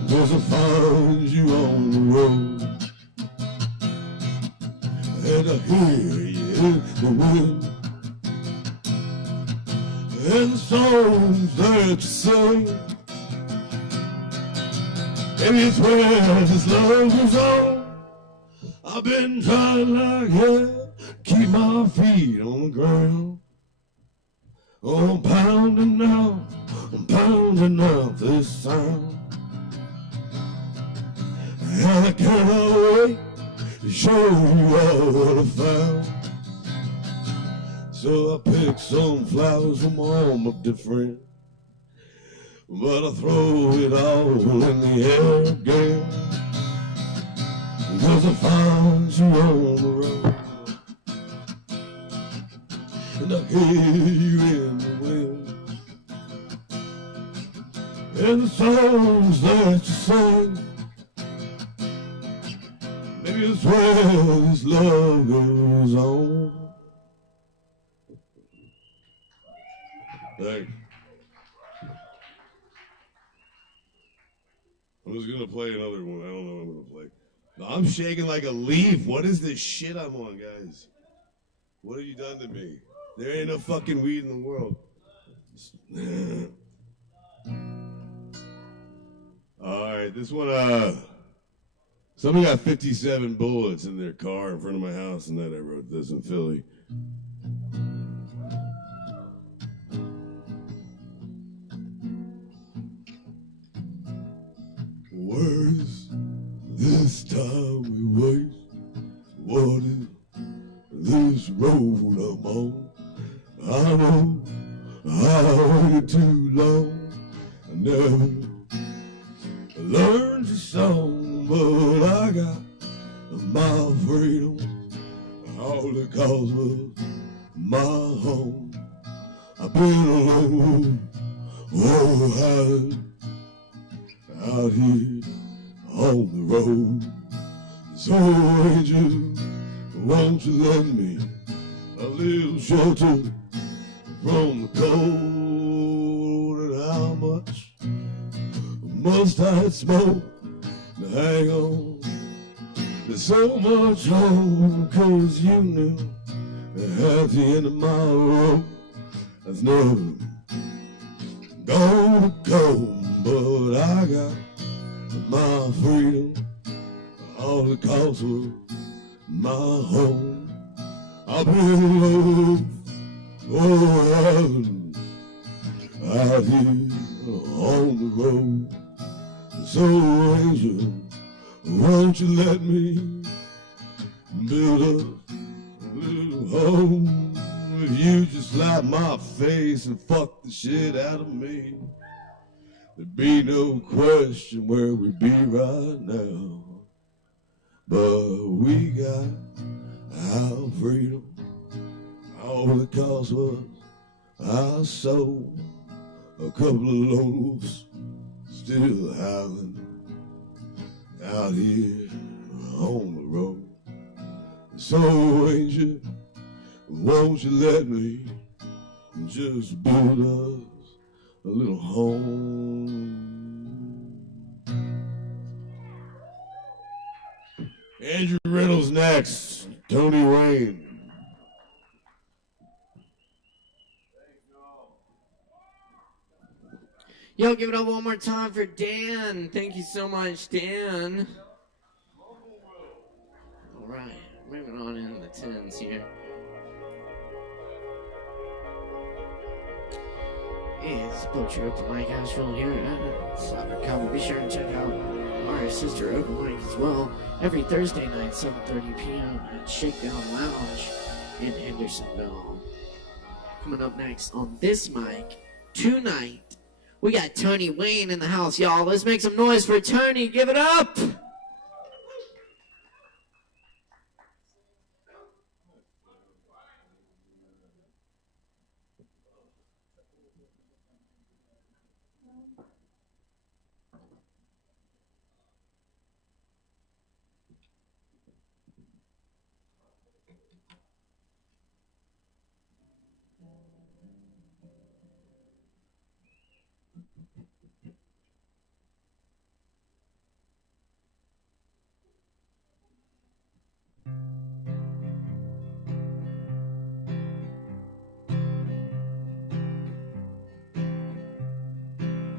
Cause I find you on the road, and I hear you in the wind, and the songs that you sing. Maybe it's where this love goes on. I've been trying like hell to keep my feet on the ground. Oh, I'm pounding out this sound. And I cannot wait to show you all what I found. So I picked some flowers from all my different, but I throw it all in the air again. Cause I found you on the road, and I hear you in the wind, and the songs that you sing. Maybe it's where this love goes on. Thanks. I was gonna play another one. I don't know what I'm gonna play. No, I'm shaking like a leaf. What is this shit I'm on, guys? What have you done to me? There ain't no fucking weed in the world. Alright, this one, somebody got 57 bullets in their car in front of my house, and then I wrote this in Philly. Where's this time we waste? What is this road I'm on? I know I waited too long. I never learned your song, but I got my freedom. All the cause was my home. I've been alone, oh, out here on the road. So angel, won't you lend me a little shelter from the cold? And how much must I smoke to hang on? There's so much on, cause you knew that at the end of my road that's never gonna come. But I got my freedom, all the cost was my home. I've been alone, oh, out here on the road. So angel, won't you let me build a little home? If you just slap my face and fuck the shit out of me, there'd be no question where we'd be right now. But we got our freedom. All the cost was our soul. A couple of loaves still howling out here on the road. So angel, won't you let me just build us a little home? Andrew Reynolds next. Tony Rain. Yo, give it up one more time for Dan. Thank you so much, Dan. All right, moving on in the tens here. It's Butcher Open Mic Asheville here at Kava. Be sure and check out our sister Open Mic as well every Thursday night, 7:30 p.m. at Shakedown Lounge in Hendersonville. Coming up next on this mic tonight, We got Tony Wayne in the house, y'all. Let's make some noise for Tony. Give it up.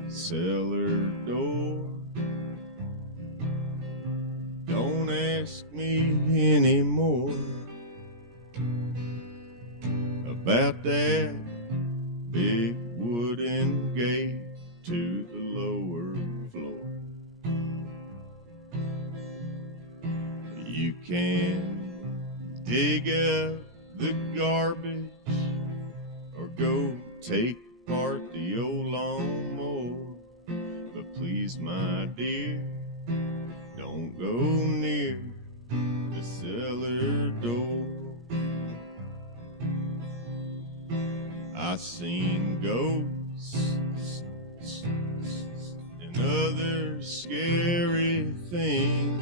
Cellar door, don't ask me anymore about that big wooden gate to the lower floor. You can dig up the garbage or go take apart the old lawnmower, but please, my dear, don't go near the cellar door. I seen ghosts and other scary things.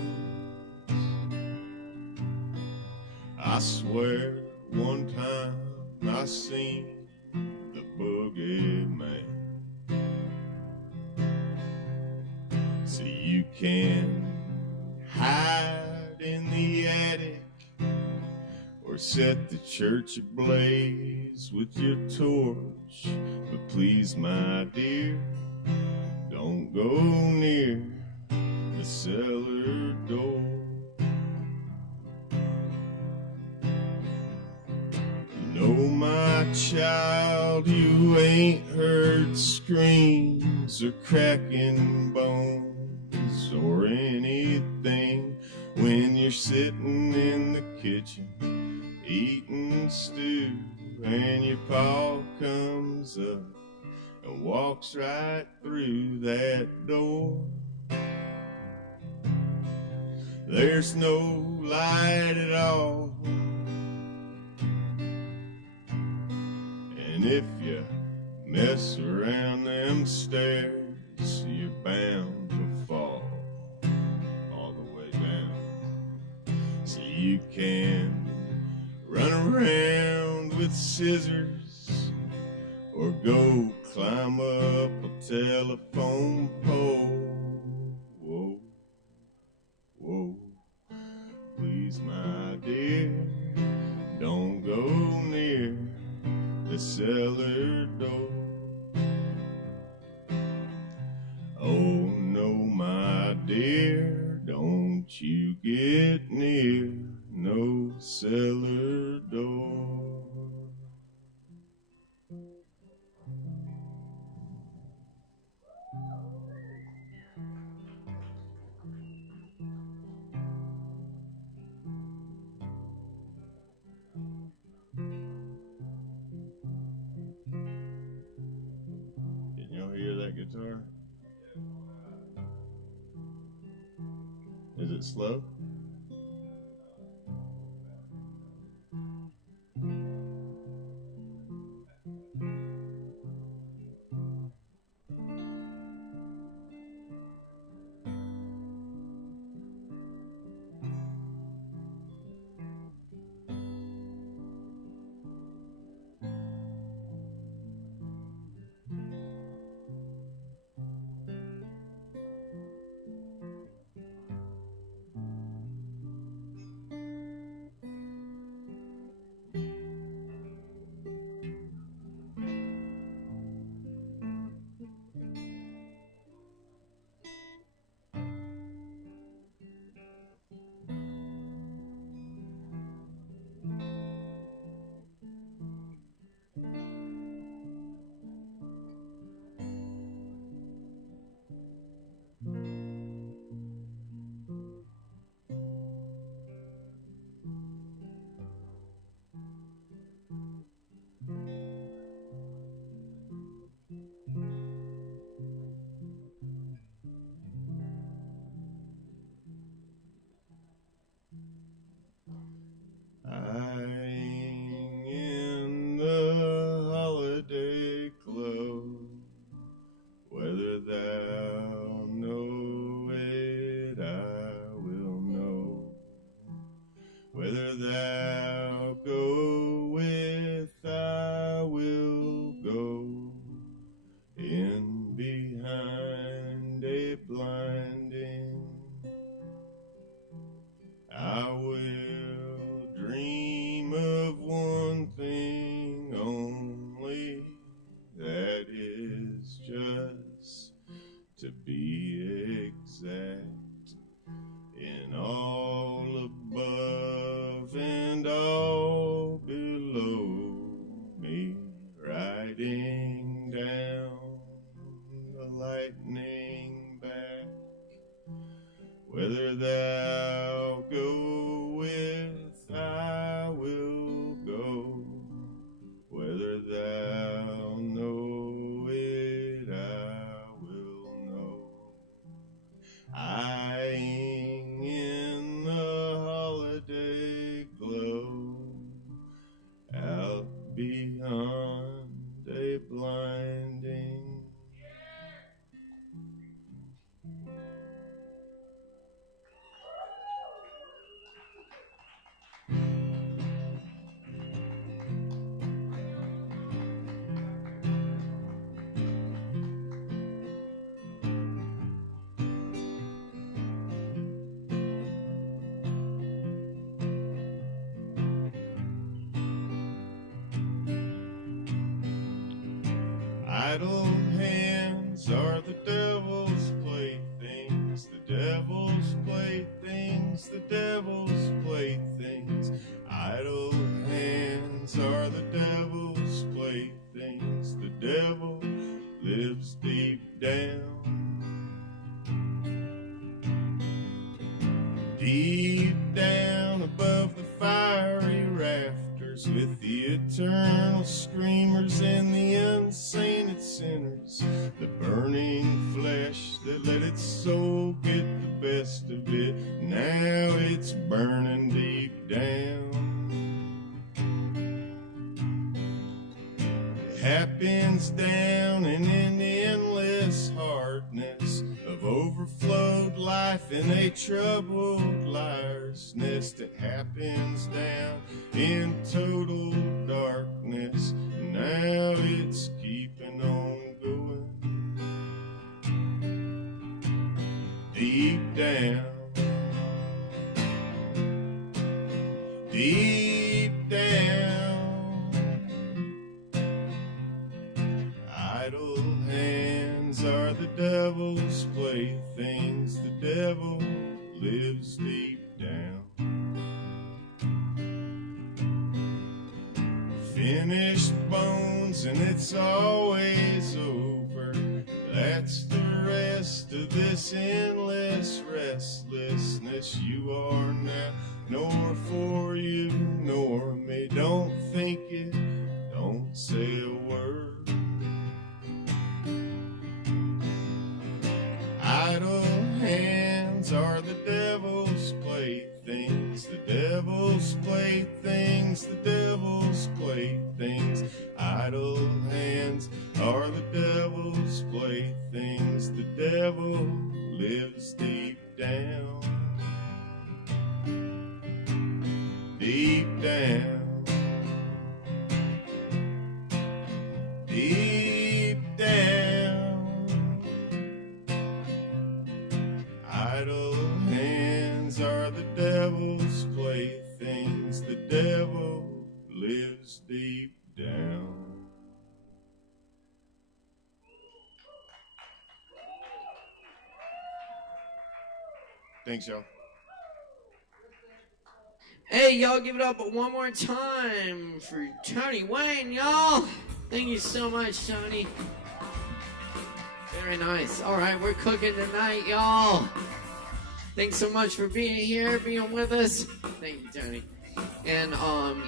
I swear one time I seen the boogeyman. So you can hide in the attic or set the church ablaze with your torch, but please, my dear, don't go near the cellar door. No, my child, you ain't heard screams or cracking bones or anything when you're sitting in the kitchen eating stew and your pa comes up and walks right through that door. There's no light at all, and if you mess around them stairs, you're bound to fall all the way down. So you can run around with scissors or go climb up a telephone pole. Whoa, whoa, please, my dear, don't go near the cellar door. Oh no, my dear, don't you get near no cellar door. Can y'all hear that guitar? Is it slow? Whither thou goest, I will go. Whether thou know it, I will know. Eyeing in the holiday glow, out beyond a blinding. Idle hands are the devil's playthings, the devil's playthings, the devil's playthings. Idle hands are the devil's playthings, the devil lives deep down. Deep down above the fiery rafters, with the eternal screamers and the unsainted sinners, the burning flesh that let its soul get the best of it, now it's burning deep down. It happens down and in the endless hardness of overflowed life in a troubled liar's nest. It happens down in total darkness, now it's keeping on going. Deep down, deep down, idle hands are the devil's playthings, the devil lives deep down. Finished bones and it's always over, that's the rest of this endless restlessness. You are now nor for you nor me, don't think it, don't say a word. Idle hands are the devil's playthings, the devil's playthings, the devil's playthings. Idle hands are the devil's playthings, the devil lives deep down. Deep down, deep down. Idle hands are the devil's playthings, the devil lives deep down. Thanks, y'all. Hey, y'all, give it up one more time for Tony Wayne, y'all. Thank you so much, Tony. Very nice. All right, we're cooking tonight, y'all. Thanks so much for being here, being with us. Thank you, Tony. And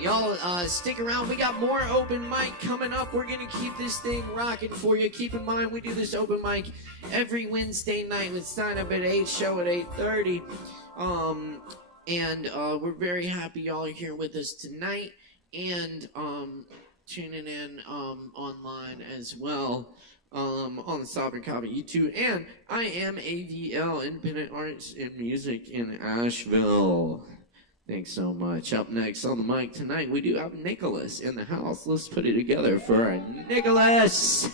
y'all stick around. We got more open mic coming up. We're gonna keep this thing rocking for you. Keep in mind, we do this open mic every Wednesday night. Let's sign up at 8, show at 8:30. And we're very happy y'all are here with us tonight, and tuning in online as well on the Sovereign Kava YouTube. And I am AVL, Independent Arts and Music in Asheville. Thanks so much. Up next on the mic tonight, we do have Nicholas in the house. Let's put it together for Nicholas.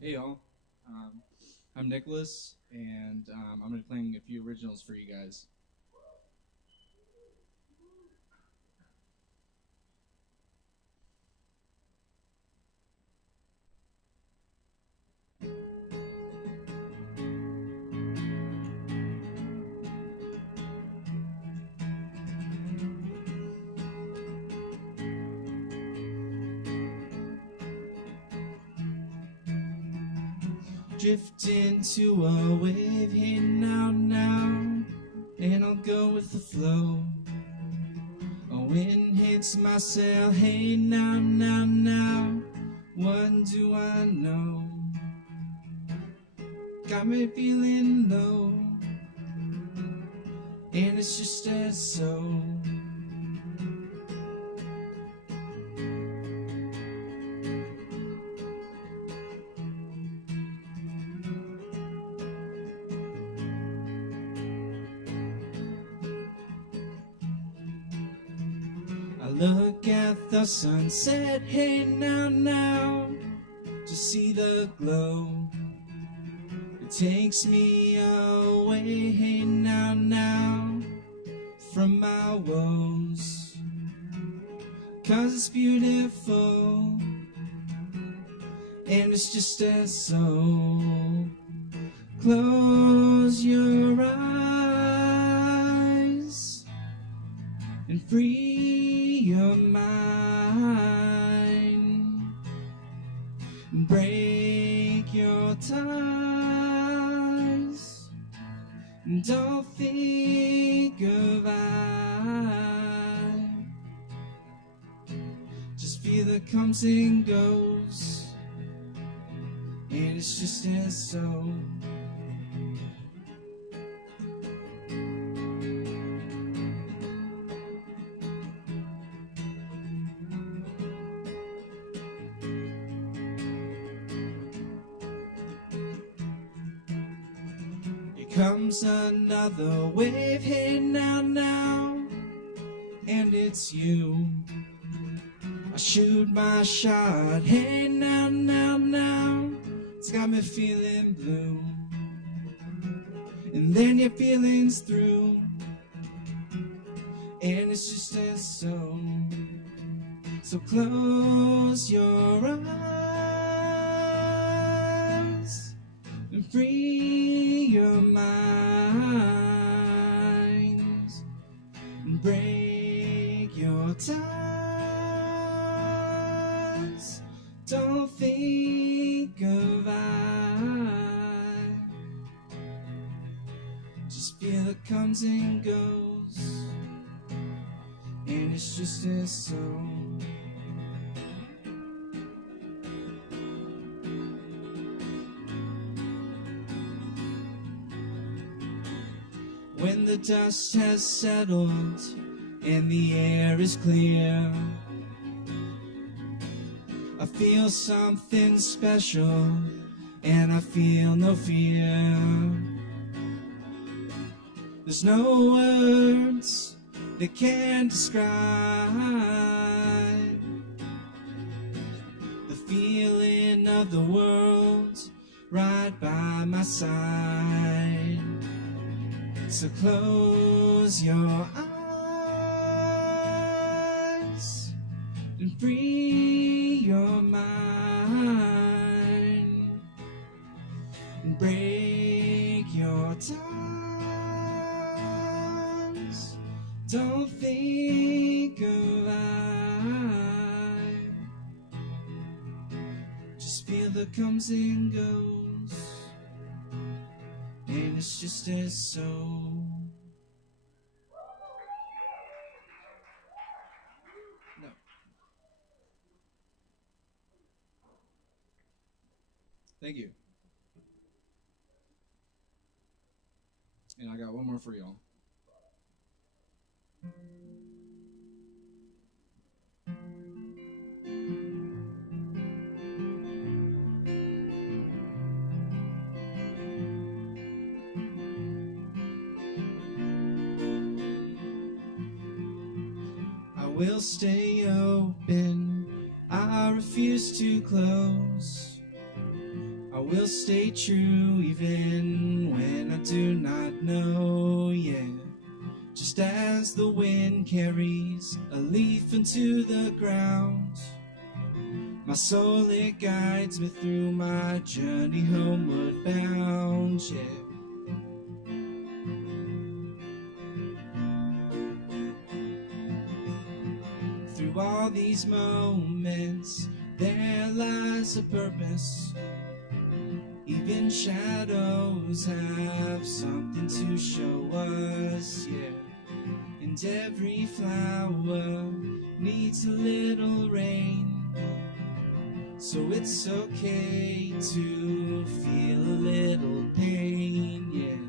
Hey y'all, I'm Nicholas, and I'm going to be playing a few originals for you guys. Drift into a wave, hey now, now, and I'll go with the flow. A wind hits my sail, hey now, now, now, what do I know? Got me feeling low, and it's just as so. I look at the sunset, hey now, now, to see the glow. It takes me away, hey now, now, from my woes. 'Cause it's beautiful, and it's just as so. Close your eyes and free your mind. Break your ties. Don't think of I. Just feel the comes and goes, and it's just as so. Comes another wave, hey now, now, and it's you. I shoot my shot, hey now, now, now, it's got me feeling blue. And then your feeling's through, and it's just as so. So close your eyes and free your minds and break your ties. Don't think of I. Just feel it comes and goes, and it's just as so. When the dust has settled and the air is clear, I feel something special and I feel no fear. There's no words that can describe the feeling of the world right by my side. So close your eyes and free your mind and break your ties. Don't think of I. Just feel the comes and goes, and it's just as so. No. Thank you. And I got one more for y'all. I will stay open, I refuse to close. I I will stay true even when I do not know, yeah. Just as the wind carries a leaf into the ground, my soul, it guides me through my journey homeward bound, yeah. Through all these moments, there lies a purpose. Even shadows have something to show us, yeah. And every flower needs a little rain, so it's okay to feel a little pain, yeah.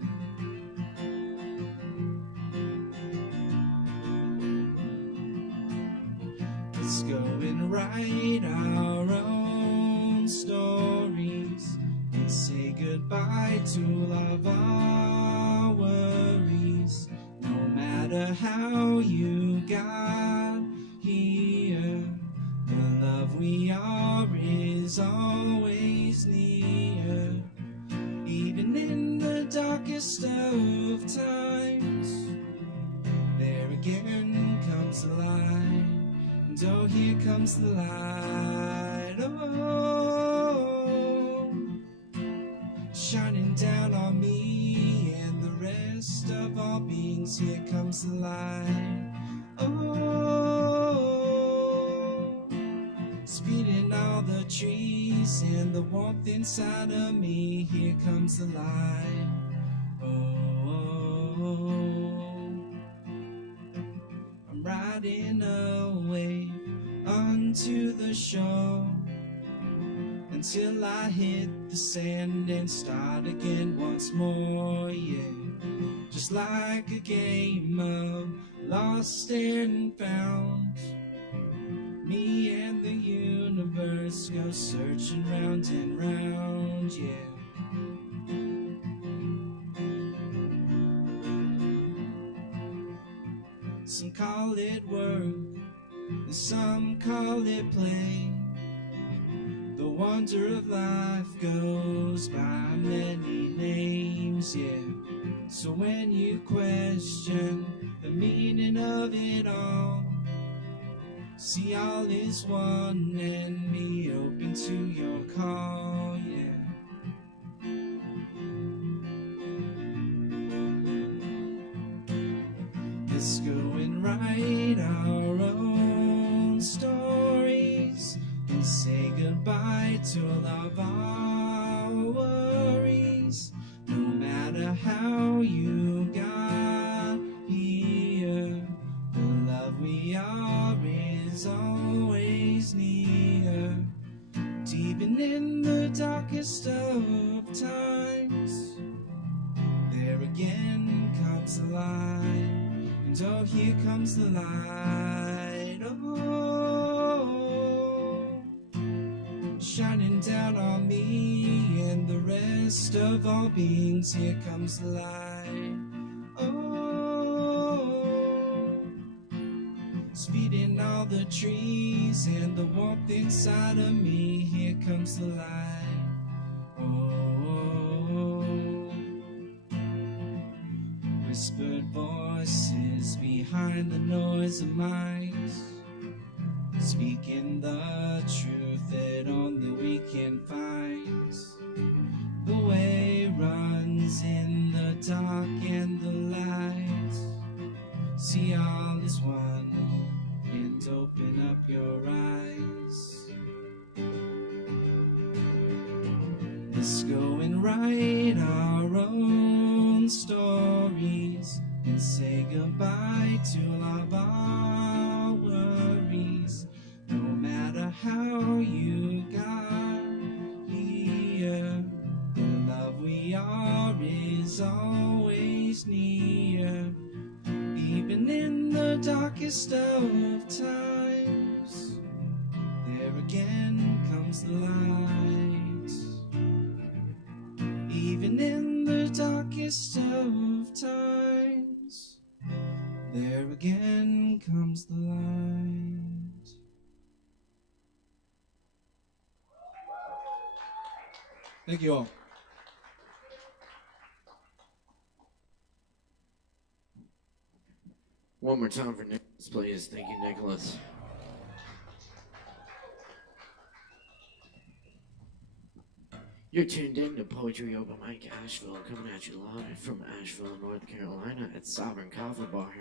Let's go and write our own stories and say goodbye to all of our worries. No matter how you got here, the love we are is always near. Even in the darkest of times, there again comes the light. And oh, here comes the light, oh, shining down on me and the rest of all beings. Here comes the light, oh, speeding all the trees and the warmth inside of me. Here comes the light, I'm riding away onto the shore until I hit the sand and start again once more, yeah. Just like a game of lost and found, me and the universe go searching round and round, yeah. Some call it work, and some call it play. The wonder of life goes by many names, yeah. So when you question the meaning of it all, see all is one and be open to your call, yeah. Let's go and write our own stories and say goodbye to all of our worries. No matter how you got here, the love we are is always near. Even in the darkest of times, there again comes the light. And oh, here comes the light, oh, shining down on me and the rest of all beings. Here comes the light, oh, speeding all the trees and the warmth inside of me. Here comes the light, oh, whispered voices behind the noise of mice, speaking the truth that only we can find. The way runs in the dark and the light. See all is one and open up your eyes. Let's go and write our own stories and say goodbye to all of our worries. No matter how you got here, the love we are is always near. Even in the darkest of times, there again comes the light. Even in the darkest of times, there again comes the light. Thank you all. One more time for Nicholas, please. Thank you, Nicholas. You're tuned in to Poetry Open Mic Asheville, coming at you live from Asheville, North Carolina at Sovereign Kava Bar,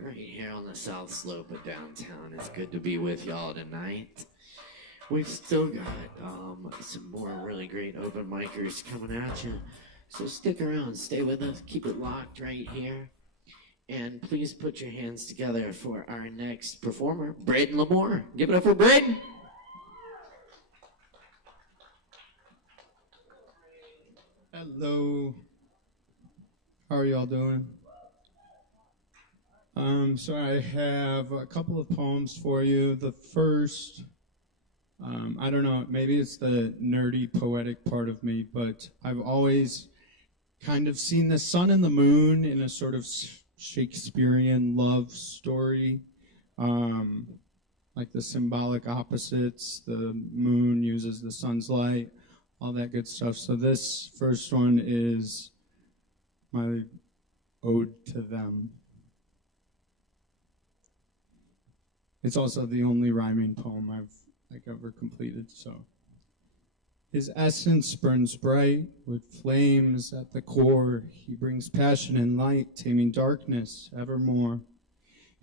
right here on the south slope of downtown. It's good to be with y'all tonight. We've still got some more really great open micers coming at you, so stick around, stay with us, keep it locked right here. And please put your hands together for our next performer, Braden Lamore. Give it up for Braden. Hello. How are y'all doing? So I have a couple of poems for you. The first, I don't know, maybe it's the nerdy poetic part of me, but I've always kind of seen the sun and the moon in a sort of Shakespearean love story, like the symbolic opposites. The moon uses the sun's light, all that good stuff. So this first one is my ode to them. It's also the only rhyming poem I've ever completed. So, his essence burns bright with flames at the core. He brings passion and light, taming darkness evermore.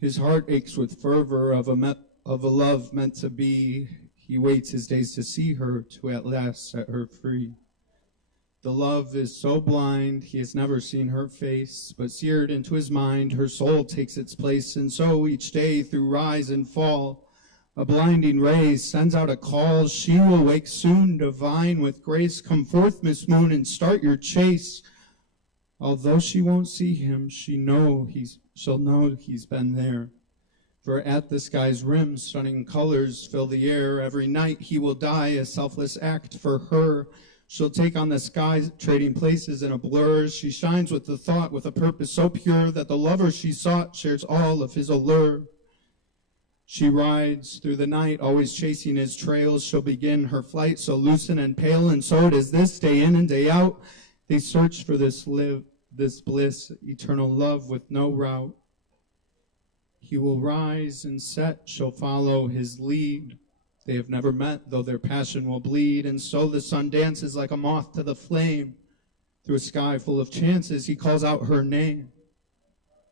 His heart aches with fervor of a love meant to be. He waits his days to see her, to at last set her free. The love is so blind, he has never seen her face, but seared into his mind, her soul takes its place, and so each day through rise and fall, a blinding ray sends out a call. She will wake soon, divine with grace. Come forth, Miss Moon, and start your chase. Although she won't see him, she'll know he's been there. For at the sky's rim, stunning colors fill the air. Every night he will die, a selfless act for her. She'll take on the skies, trading places in a blur. She shines with the thought, with a purpose so pure that the lover she sought shares all of his allure. She rides through the night, always chasing his trails. She'll begin her flight so lucid and pale, and so it is this, day in and day out. They search for this bliss, eternal love with no route. He will rise and set, she'll follow his lead. They have never met, though their passion will bleed, and so the sun dances like a moth to the flame. Through a sky full of chances, he calls out her name.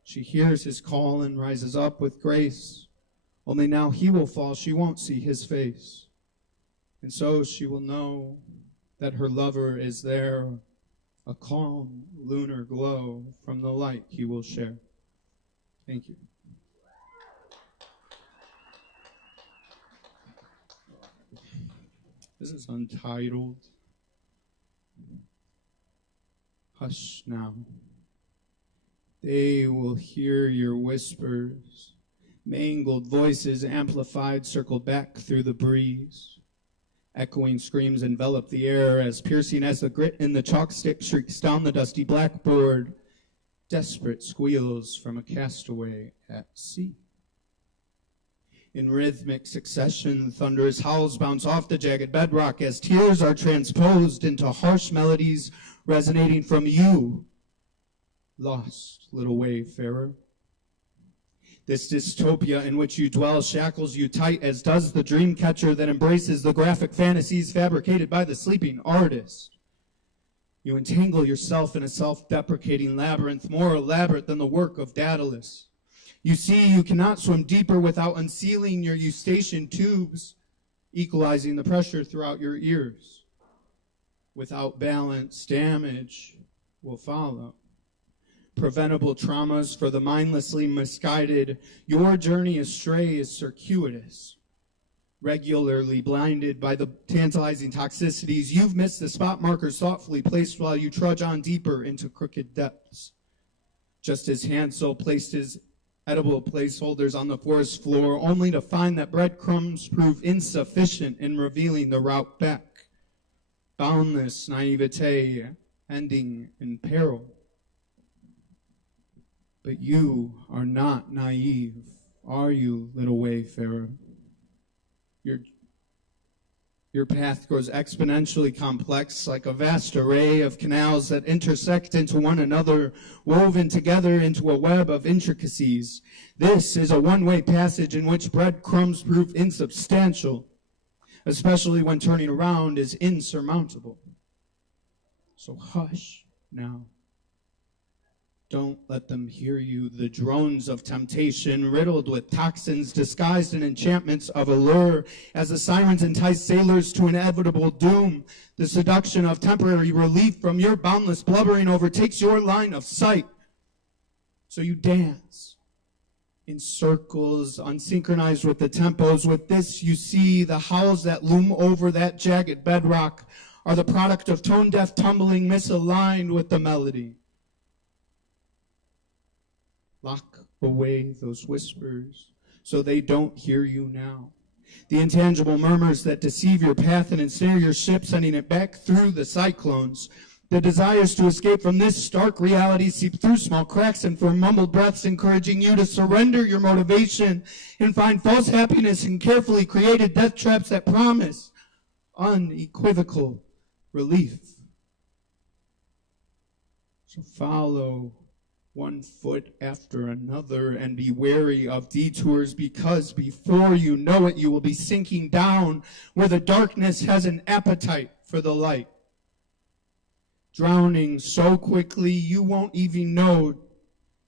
She hears his call and rises up with grace. Only now he will fall, she won't see his face. And so she will know that her lover is there, a calm lunar glow from the light he will share. Thank you. This is untitled. Hush now. They will hear your whispers. Mangled voices amplified circle back through the breeze. Echoing screams envelop the air as piercing as the grit in the chalk stick shrieks down the dusty blackboard. Desperate squeals from a castaway at sea. In rhythmic succession, thunderous howls bounce off the jagged bedrock as tears are transposed into harsh melodies resonating from you, lost little wayfarer. This dystopia in which you dwell shackles you tight, as does the dream catcher that embraces the graphic fantasies fabricated by the sleeping artist. You entangle yourself in a self-deprecating labyrinth more elaborate than the work of Daedalus. You see, you cannot swim deeper without unsealing your eustachian tubes, equalizing the pressure throughout your ears. Without balance, damage will follow. Preventable traumas for the mindlessly misguided. Your journey astray is circuitous. Regularly blinded by the tantalizing toxicities, you've missed the spot markers thoughtfully placed while you trudge on deeper into crooked depths. Just as Hansel placed his edible placeholders on the forest floor, only to find that breadcrumbs prove insufficient in revealing the route back. Boundless naivete ending in peril. But you are not naive, are you, little wayfarer? Your path grows exponentially complex, like a vast array of canals that intersect into one another, woven together into a web of intricacies. This is a one-way passage in which breadcrumbs prove insubstantial, especially when turning around is insurmountable. So hush now. Don't let them hear you, the drones of temptation, riddled with toxins disguised in enchantments of allure, as the sirens entice sailors to inevitable doom. The seduction of temporary relief from your boundless blubbering overtakes your line of sight. So you dance in circles, unsynchronized with the tempos. With this, you see the howls that loom over that jagged bedrock are the product of tone-deaf tumbling misaligned with the melody. Lock away those whispers so they don't hear you now. The intangible murmurs that deceive your path and ensnare your ship, sending it back through the cyclones. The desires to escape from this stark reality seep through small cracks and form mumbled breaths, encouraging you to surrender your motivation and find false happiness in carefully created death traps that promise unequivocal relief. So follow one foot after another and be wary of detours, because before you know it, you will be sinking down where the darkness has an appetite for the light. Drowning so quickly you won't even know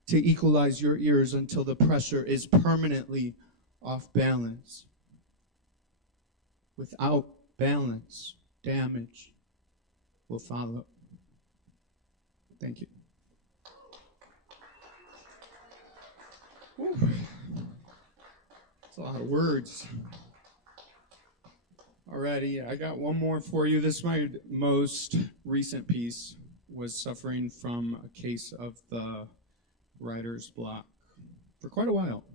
to equalize your ears until the pressure is permanently off balance. Without balance, damage will follow. Thank you. That's a lot of words. Alrighty, I got one more for you. This is my most recent piece. Was suffering from a case of the writer's block for quite a while.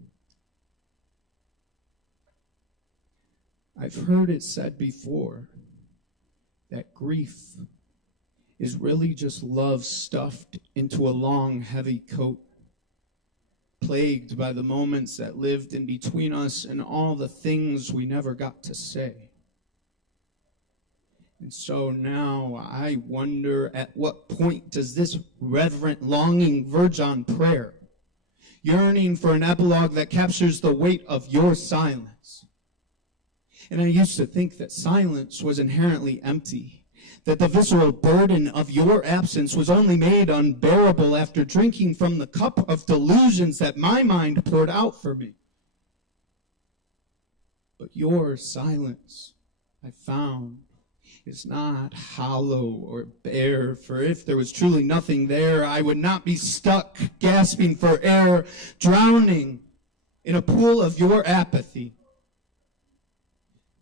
I've heard it said before that grief is really just love stuffed into a long, heavy coat, plagued by the moments that lived in between us and all the things we never got to say. And so now I wonder, at what point does this reverent longing verge on prayer, yearning for an epilogue that captures the weight of your silence? And I used to think that silence was inherently empty, that the visceral burden of your absence was only made unbearable after drinking from the cup of delusions that my mind poured out for me. But your silence, I found, is not hollow or bare, for if there was truly nothing there, I would not be stuck, gasping for air, drowning in a pool of your apathy.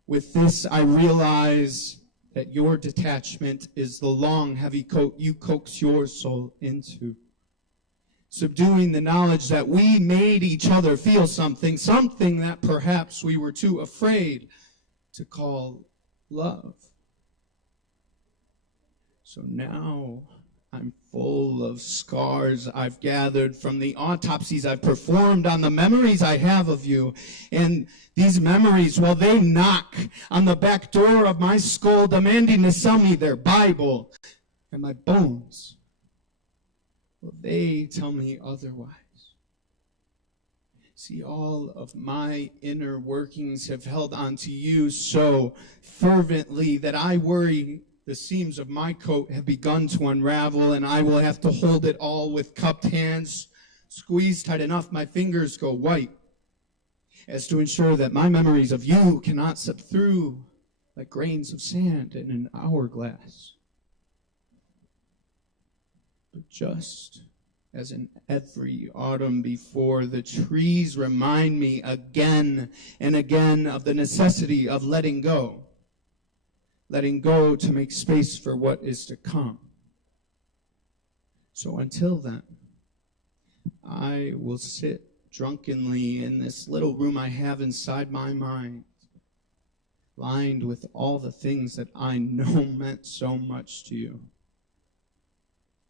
With this, I realize that your detachment is the long, heavy coat you coax your soul into, subduing the knowledge that we made each other feel something that perhaps we were too afraid to call love. So now I'm full of scars I've gathered from the autopsies I've performed on the memories I have of you. And these memories, well, they knock on the back door of my skull, demanding to sell me their Bible. And my bones, well, they tell me otherwise. See, all of my inner workings have held on to you so fervently that I worry the seams of my coat have begun to unravel, and I will have to hold it all with cupped hands, squeezed tight enough my fingers go white, as to ensure that my memories of you cannot slip through like grains of sand in an hourglass. But just as in every autumn before, the trees remind me again and again of the necessity of letting go to make space for what is to come. So until then, I will sit drunkenly in this little room I have inside my mind, lined with all the things that I know meant so much to you,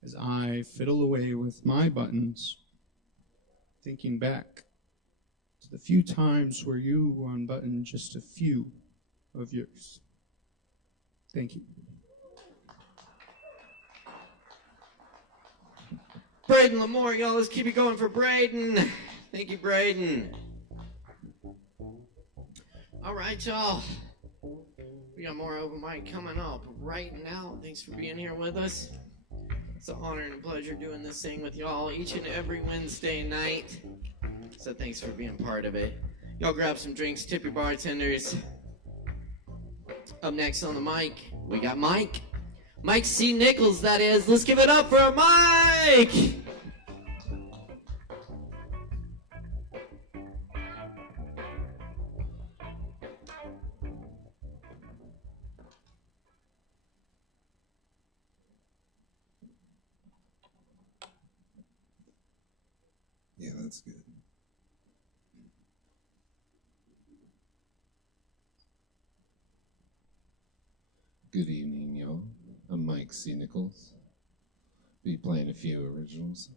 as I fiddle away with my buttons, thinking back to the few times where you unbuttoned just a few of yours. Thank you. Braden Lamore, y'all, let's keep it going for Braden. Thank you, Braden. All right, y'all. We got more open mic coming up right now. Thanks for being here with us. It's an honor and a pleasure doing this thing with y'all each and every Wednesday night. So thanks for being part of it. Y'all grab some drinks, tip your bartenders. Up next on the mic, we got Mike. Mike C. Nichols, that is. Let's give it up for Mike! Yeah, that's good. Good evening, y'all. I'm Mike C. Nichols. Be playing a few originals.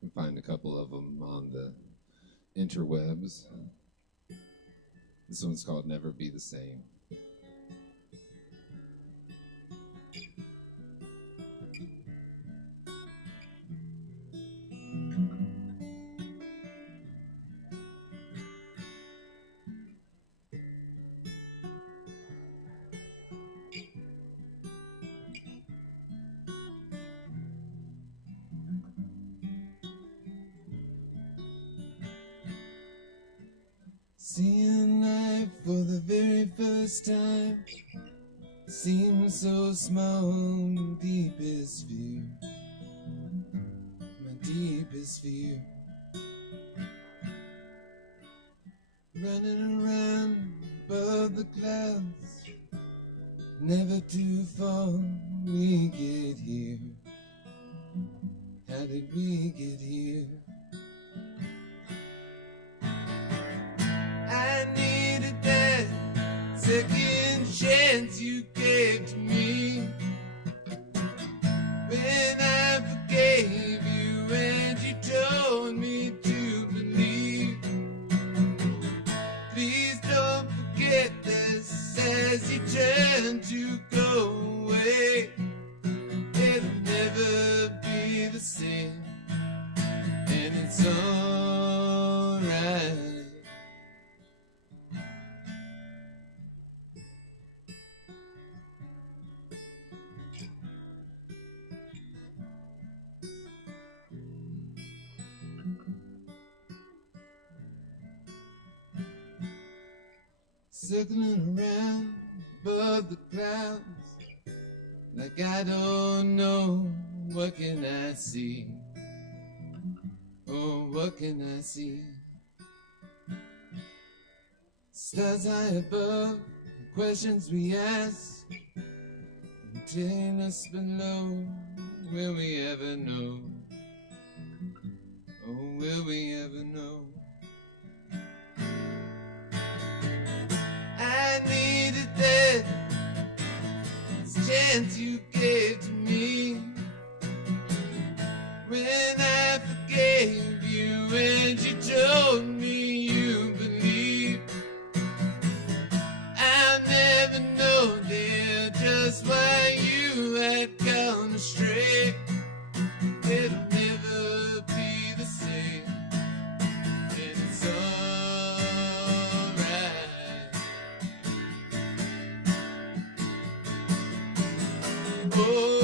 You can find a couple of them on the interwebs. This one's called Never Be the Same. Seeing life for the very first time seems so small, deepest fear, my deepest fear. Running around above the clouds, never too far, we get here. How did we get here? I needed that second chance you gave to me when I forgave you and you told me to believe. Please don't forget this as you turn to go away. It'll never be the same, and it's alright. Circling around above the clouds, like I don't know, what can I see? Oh, what can I see? Stars high above, the questions we ask, until us below, will we ever know? Oh, will we ever know? I needed that chance you gave to me when I forgave you and you told me you believed. I'll never know, dear, just why you had gone astray. It'll never be the same, and it's alright. Oh.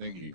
Thank you.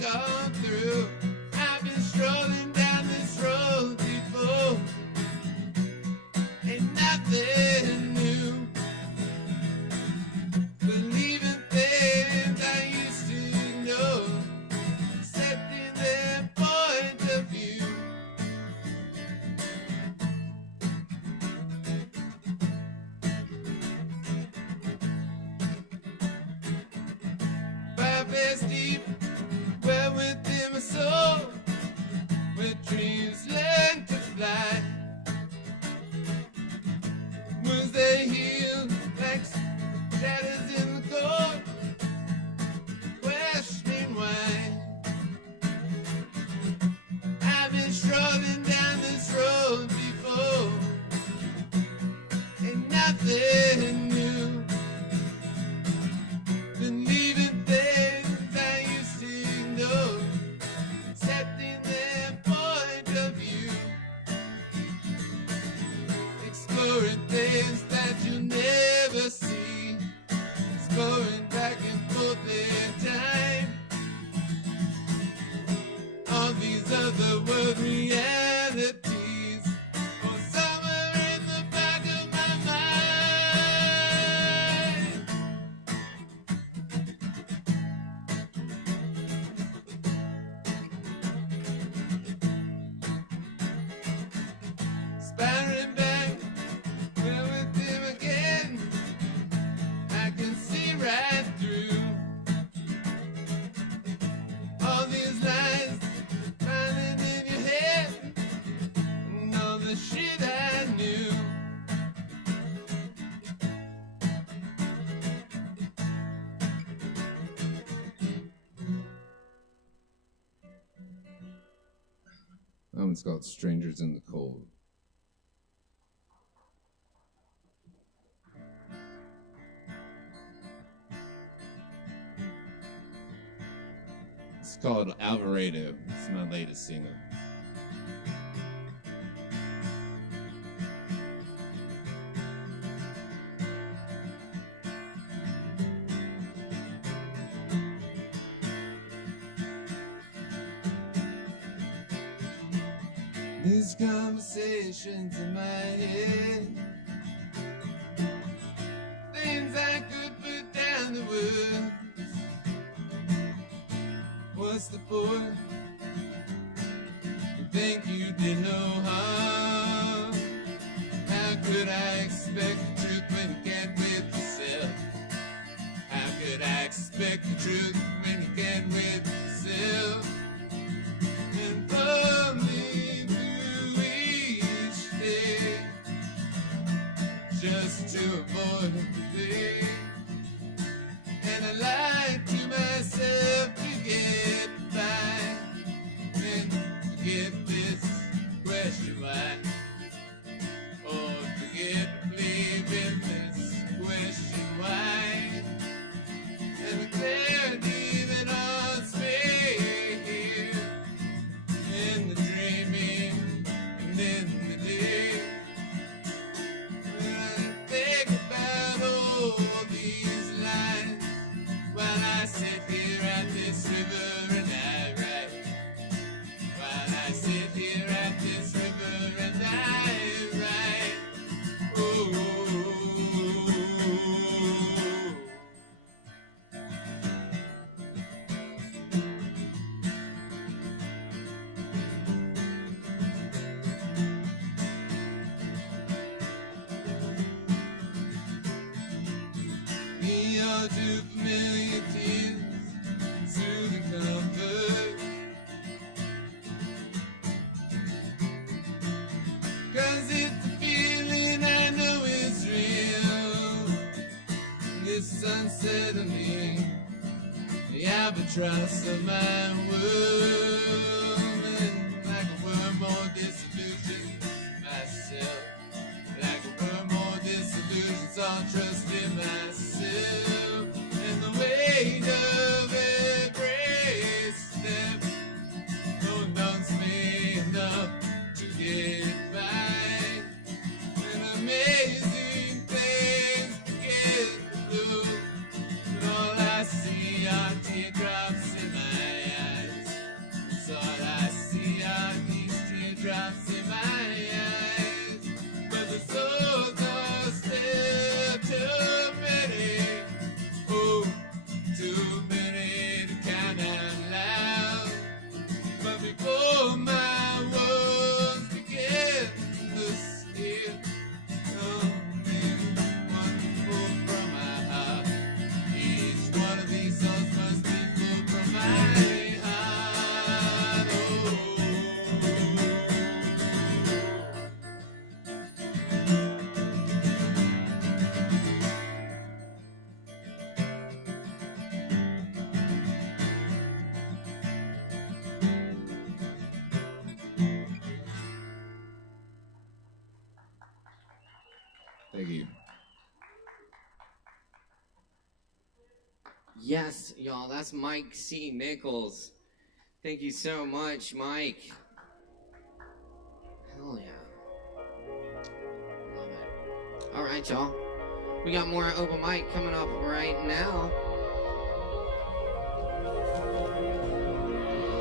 gone through. I've been strolling down this road before. Ain't nothing new. Believing things I used to know, accepting their point of view. Five deep, well within my soul, where dreams learn to fly. Was they healed like shadows in the cold, questioning why? I've been strolling down this road before, ain't nothing new. Believing things I used to know, accepting their point of view. Exploring things that you'll never see, exploring back and forth in time. All these other world realities, or somewhere in the back of my mind. Spiraling back, we're with him again. I can see right through all these lies running in your head, and all the shit I knew. That one's called Strangers in the Cold. It's called Alvarado. It's my latest single. These conversations in my head, things I could put down the words. What's the point? You think you did no harm? How could I expect the truth when you can't with yourself? How could I expect the truth when you can't with yourself? And thumbing through each day, just to avoid the day. And I lied to myself to get by, and forget this question why, or forget believing this question why, and the clarity that haunts me here, in the dreaming and in the day. When I think about all these lines, while I sit here at this river and I write, while I sit here at this river and I write, oh, we all too familiar tears through the comfort, 'cause it's a feeling I know is real. This unsettling, the albatross of my world, and like a worm or disillusion myself, like a worm or disillusions, all trust in myself, and the weight of every step numbs me enough to get by, and amazing things begin to blow, but all I see are teardrops in my eyes. Yes, y'all, that's Mike C. Nichols. Thank you so much, Mike. Hell yeah. Love it. All right, y'all. We got more open mic coming up right now.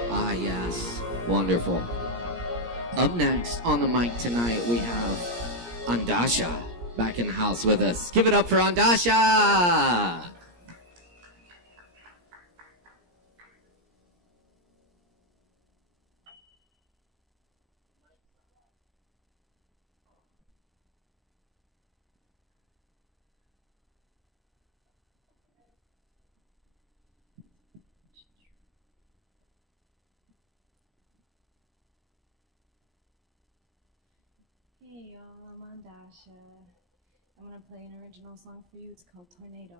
Ah, yes. Wonderful. Up next on the mic tonight, we have Andasha back in the house with us. Give it up for Andasha! Hey y'all, I'm Andasha. I'm gonna play an original song for you. It's called Tornado.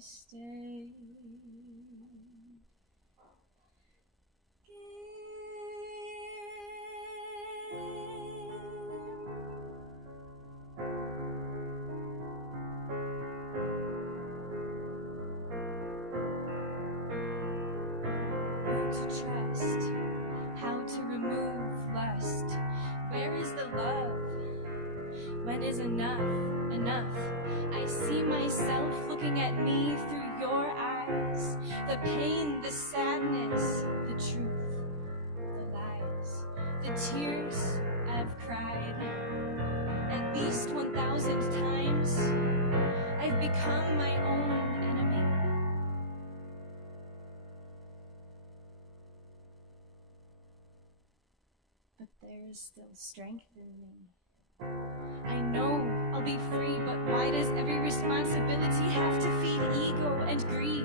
Please stay. Who to trust, how to remove lust. Where is the love? When is enough enough? I see myself looking at me through your eyes. The pain, the sadness, the truth, the lies, the tears I've cried. At least 1,000 times, I've become my own enemy. But there is still strength in me. I know I'll be free, but why does every responsibility have to feed ego and greed?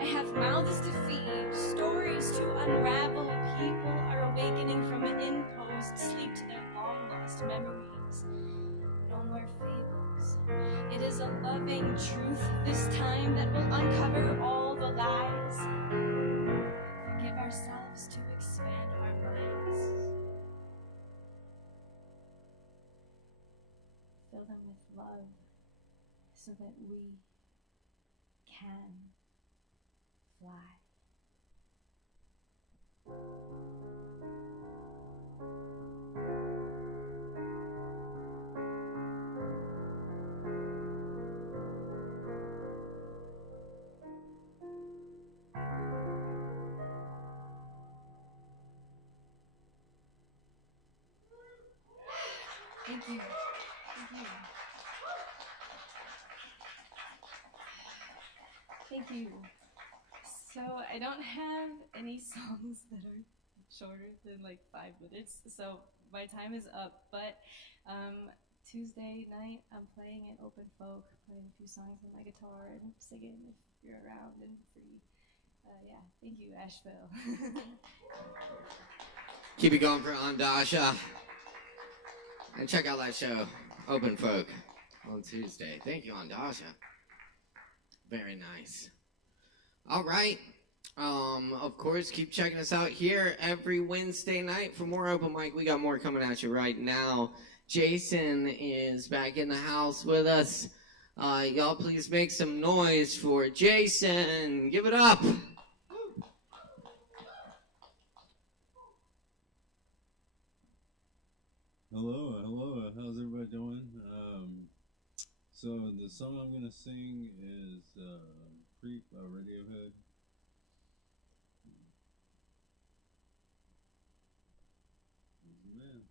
I have mouths to feed, stories to unravel. People are awakening from an imposed sleep to their long-lost memories. No more fables. It is a loving truth this time that will uncover all the lies. Forgive ourselves to expand our minds. Fill them with love so that we can fly. Thank you. Thank you. Thank you. So I don't have any songs that are shorter than like 5 minutes, so my time is up. But Tuesday night I'm playing at Open Folk, playing a few songs on my guitar and singing if you're around and free. Yeah, thank you, Asheville. Keep it going for Andasha. And check out that show, Open Folk, on Tuesday. Thank you, Andasha. Very nice. All right. Of course, keep checking us out here every Wednesday night for more open mic. We got more coming at you right now. Jason is back in the house with us. Y'all please make some noise for Jason. Give it up. Hello, how's everybody doing? So the song I'm gonna sing is Creep by Radiohead. Man.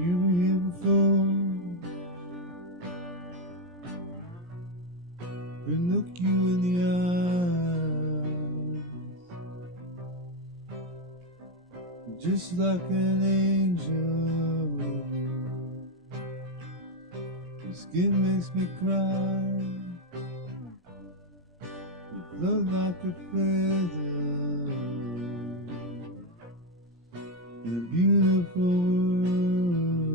You were here before. Could look you in the eyes, just like an angel. Your skin makes me cry. Your blood like a feather in a beautiful world.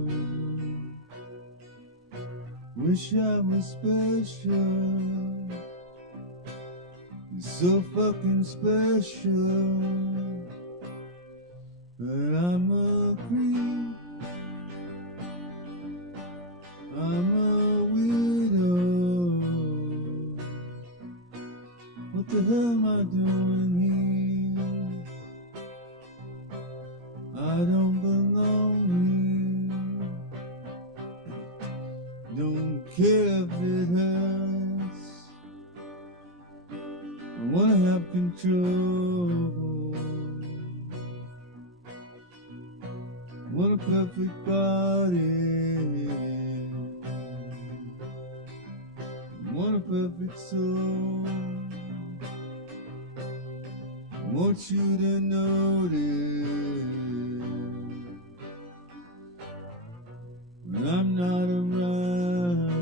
Wish I was special. You're so fucking special. But I'm a creep. I'm a weirdo. it hurts. I wanna have control. I want a perfect body. I want a perfect soul. I want you to notice when I'm not around.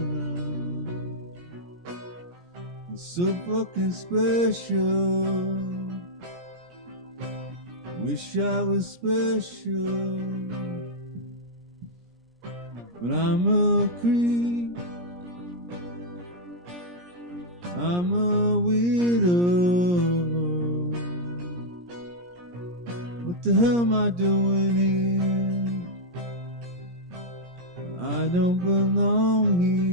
It's so fucking special. Wish I was special, but I'm a creep. I'm a widow. What the hell am I doing here? I don't belong here.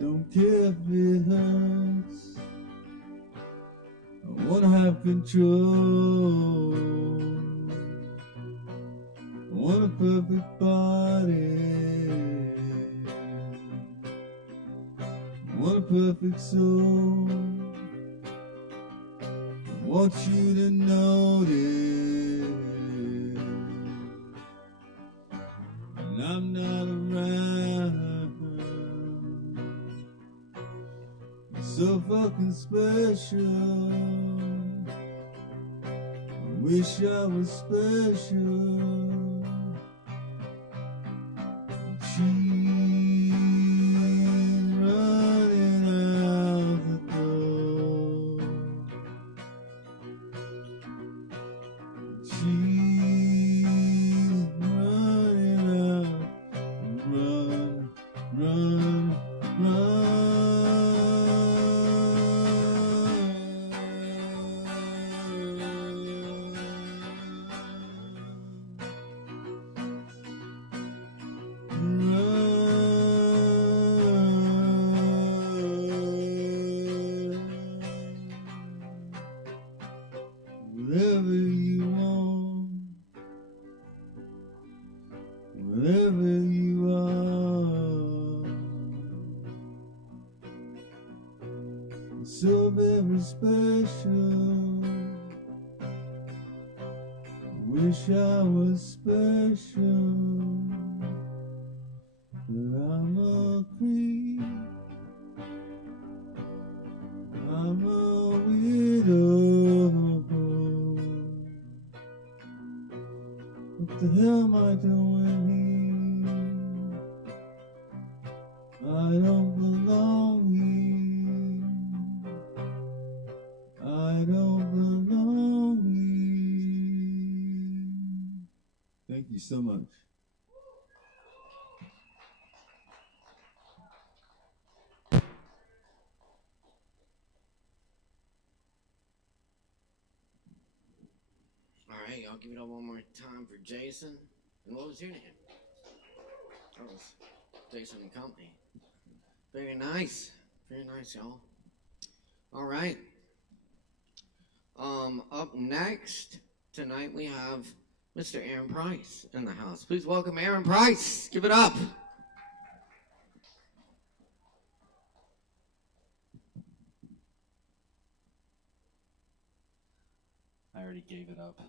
Don't care if it hurts. I wanna have control. I want a perfect body. I want a perfect soul. I want you to notice when I'm not around. It's so fucking special. I wish I was special. She's running out the door. She's running out. Run, run, run. Whatever you want, whatever you are, it's so very special. I wish I was special, but I'm a creep. I'm a widow. What the hell am I doing here? I don't belong here. I don't belong here. Thank you so much. All right, I'll give it up one more time for Jason. And what was your name? That was Jason and Company. Very nice. Very nice, y'all. All right. Up next tonight we have Mr. Aaron Price in the house. Please welcome Aaron Price. Give it up. I already gave it up.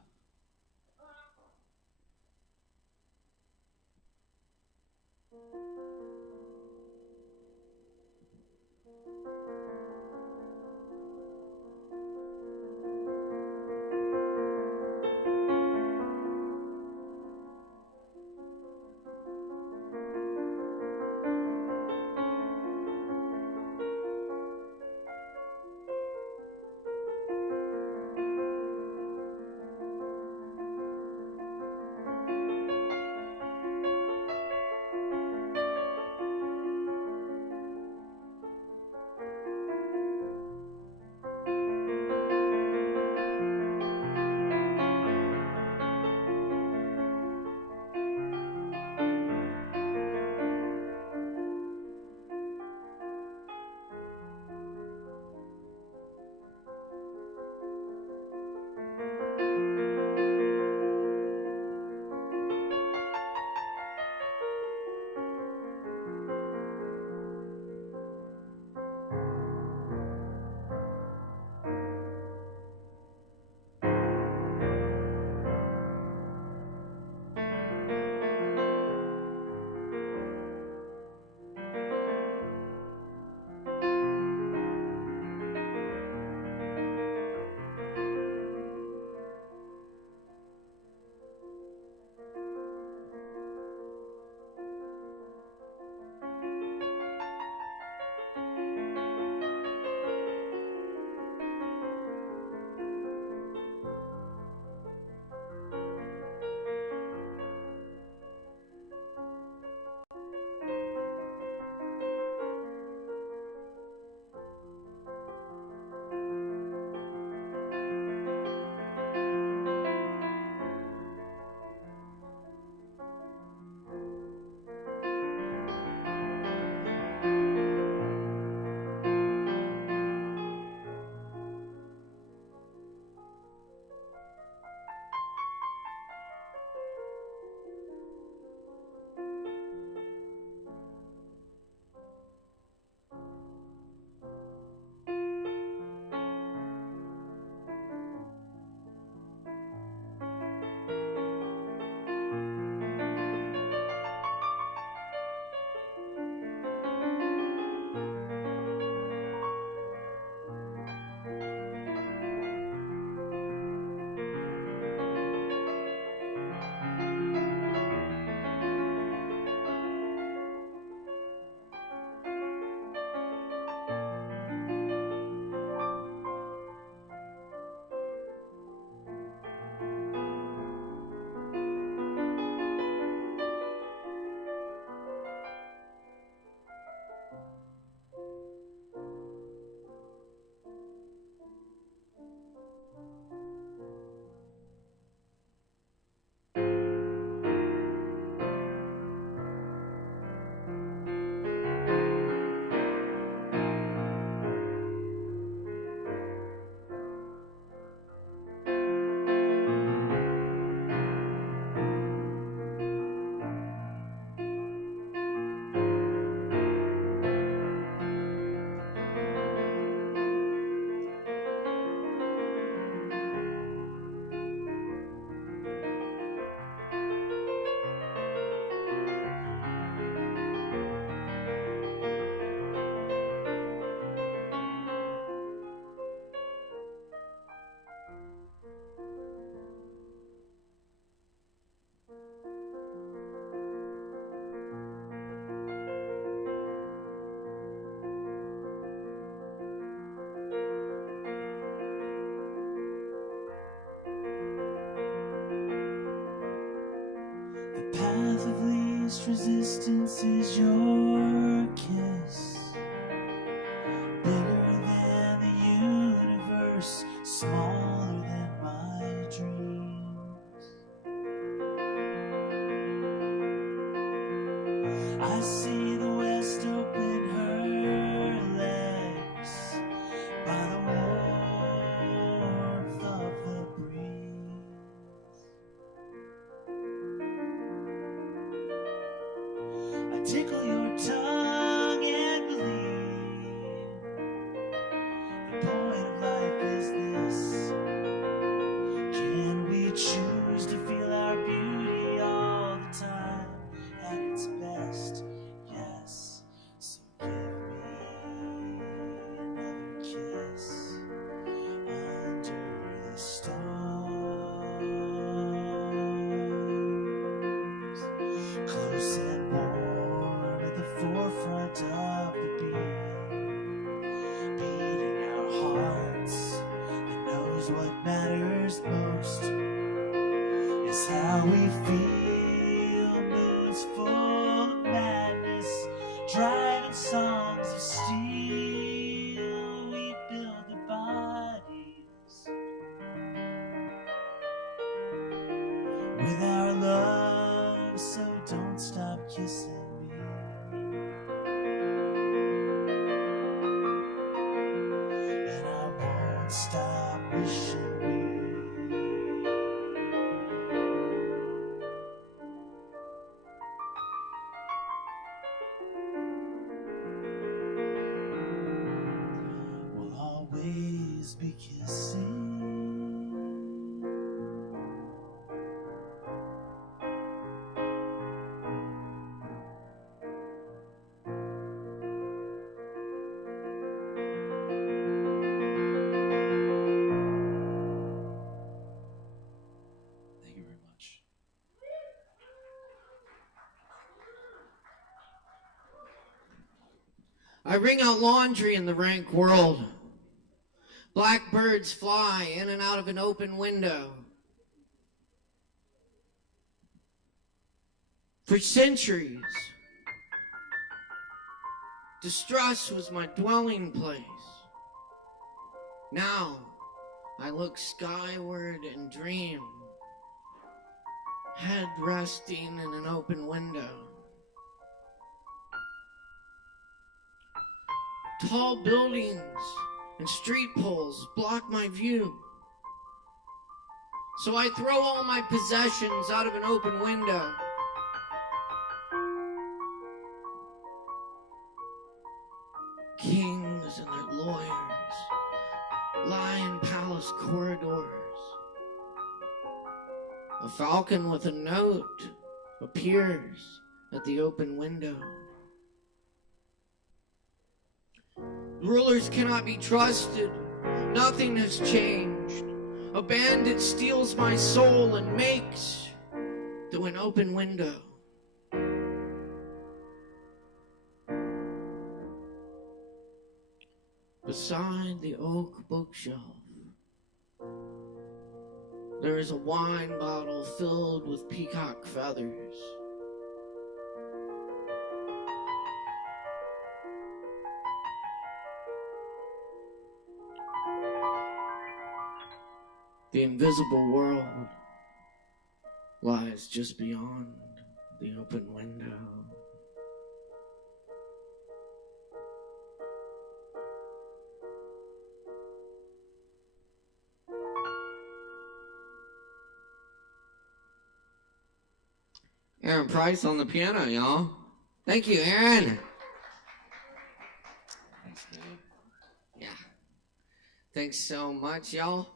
last resistance is your kiss. Bigger than the universe, smaller than my dreams. I see the west open her legs by the warmth of the breeze. I tickle your tongue and believe the point of life is this. Can we choose to feel our beauty all the time at its best? Yes. So give me another kiss under the stars. Close and warm at the forefront of the beating our hearts, and knows what matters most is how we feel. Moods full of madness, driving songs of steel. We build the bodies with our love, so don't stop kissing me. And I won't stop wishing we. We'll always be kissing. Thank you very much. I wring out laundry in the rank world. Blackbirds fly in and out of an open window. For centuries, distress was my dwelling place. Now, I look skyward and dream, head resting in an open window. Tall buildings and street poles block my view. So I throw all my possessions out of an open window. Kings and their lawyers lie in palace corridors. A falcon with a note appears at the open window. Rulers cannot be trusted. Nothing has changed. A bandit steals my soul and makes through an open window. Beside the oak bookshelf, there is a wine bottle filled with peacock feathers. The invisible world lies just beyond the open window. Aaron Price on the piano, y'all. Thank you, Aaron. Thanks, Dave. Yeah. Thanks so much, y'all.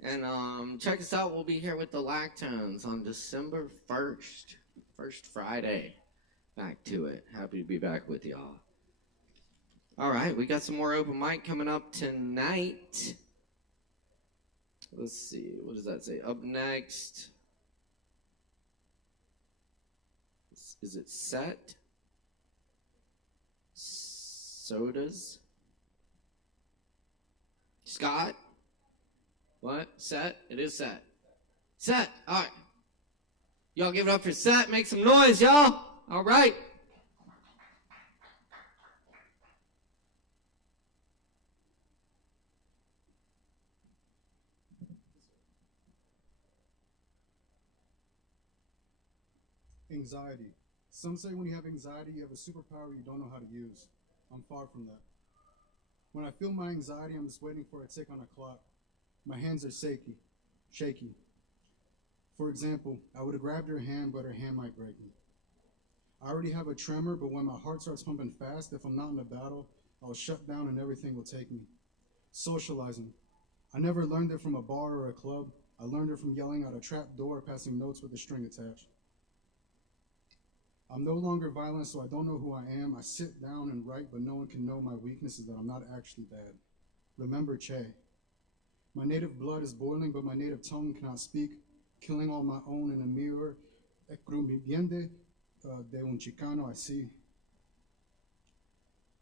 And check us out. We'll be here with the Lactones on December 1st. First Friday. Back to it. Happy to be back with y'all. All right, we got some more open mic coming up tonight. Let's see. What does that say? Up next. Is it Set? Sodas? Scott? What? Set? It is Set. Set! Alright. Y'all give it up for Set. Make some noise, y'all! All right. Anxiety. Some say when you have anxiety, you have a superpower you don't know how to use. I'm far from that. When I feel my anxiety, I'm just waiting for a tick on a clock. My hands are shaky. For example, I would have grabbed her hand, but her hand might break me. I already have a tremor, but when my heart starts pumping fast, if I'm not in a battle, I'll shut down and everything will take me. Socializing. I never learned it from a bar or a club. I learned it from yelling out a trap door, passing notes with a string attached. I'm no longer violent, so I don't know who I am. I sit down and write, but no one can know my weakness is that I'm not actually bad. Remember Che. My native blood is boiling, but my native tongue cannot speak, killing all my own in a mirror. Ecrumibiende de un Chicano I see.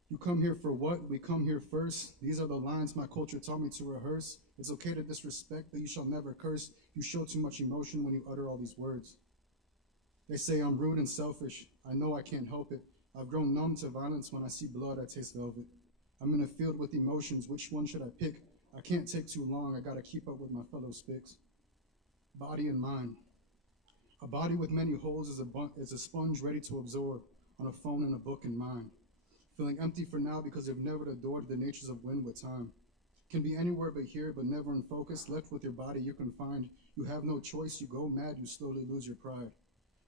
You come here for what? We come here first. These are the lines my culture taught me to rehearse. It's okay to disrespect, but you shall never curse. You show too much emotion when you utter all these words. They say I'm rude and selfish. I know I can't help it. I've grown numb to violence. When I see blood, I taste velvet. I'm in a field with emotions. Which one should I pick? I can't take too long. I gotta keep up with my fellow spics. Body and mind. A body with many holes is a sponge ready to absorb on a phone and a book in mind. Feeling empty for now because you've never adored the natures of wind with time. Can be anywhere but here, but never in focus. Left with your body, you can find. You have no choice. You go mad, you slowly lose your pride.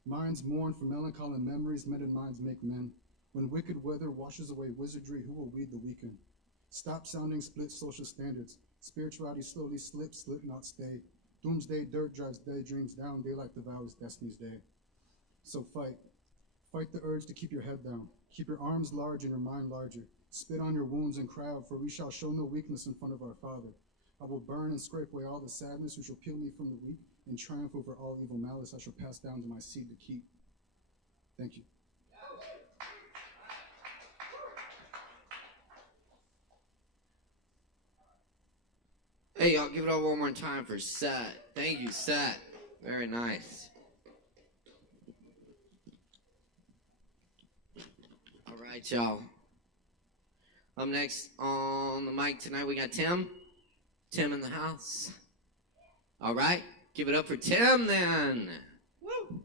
Minds mourn for melancholy memories. Men and minds make men. When wicked weather washes away wizardry, who will weed the weekend? Stop sounding split social standards. Spirituality slowly slips, slip not stay. Doomsday dirt drives daydreams down. Daylight devours destiny's day. So fight. Fight the urge to keep your head down. Keep your arms large and your mind larger. Spit on your wounds and cry out, for we shall show no weakness in front of our Father. I will burn and scrape away all the sadness, who shall peel me from the weak and triumph over all evil malice. I shall pass down to my seed to keep. Thank you. Hey, y'all, give it up one more time for Seth. Thank you, Seth. Very nice. All right, y'all. Up next on the mic tonight, we got Tim. Tim in the house. All right, give it up for Tim then. Woo!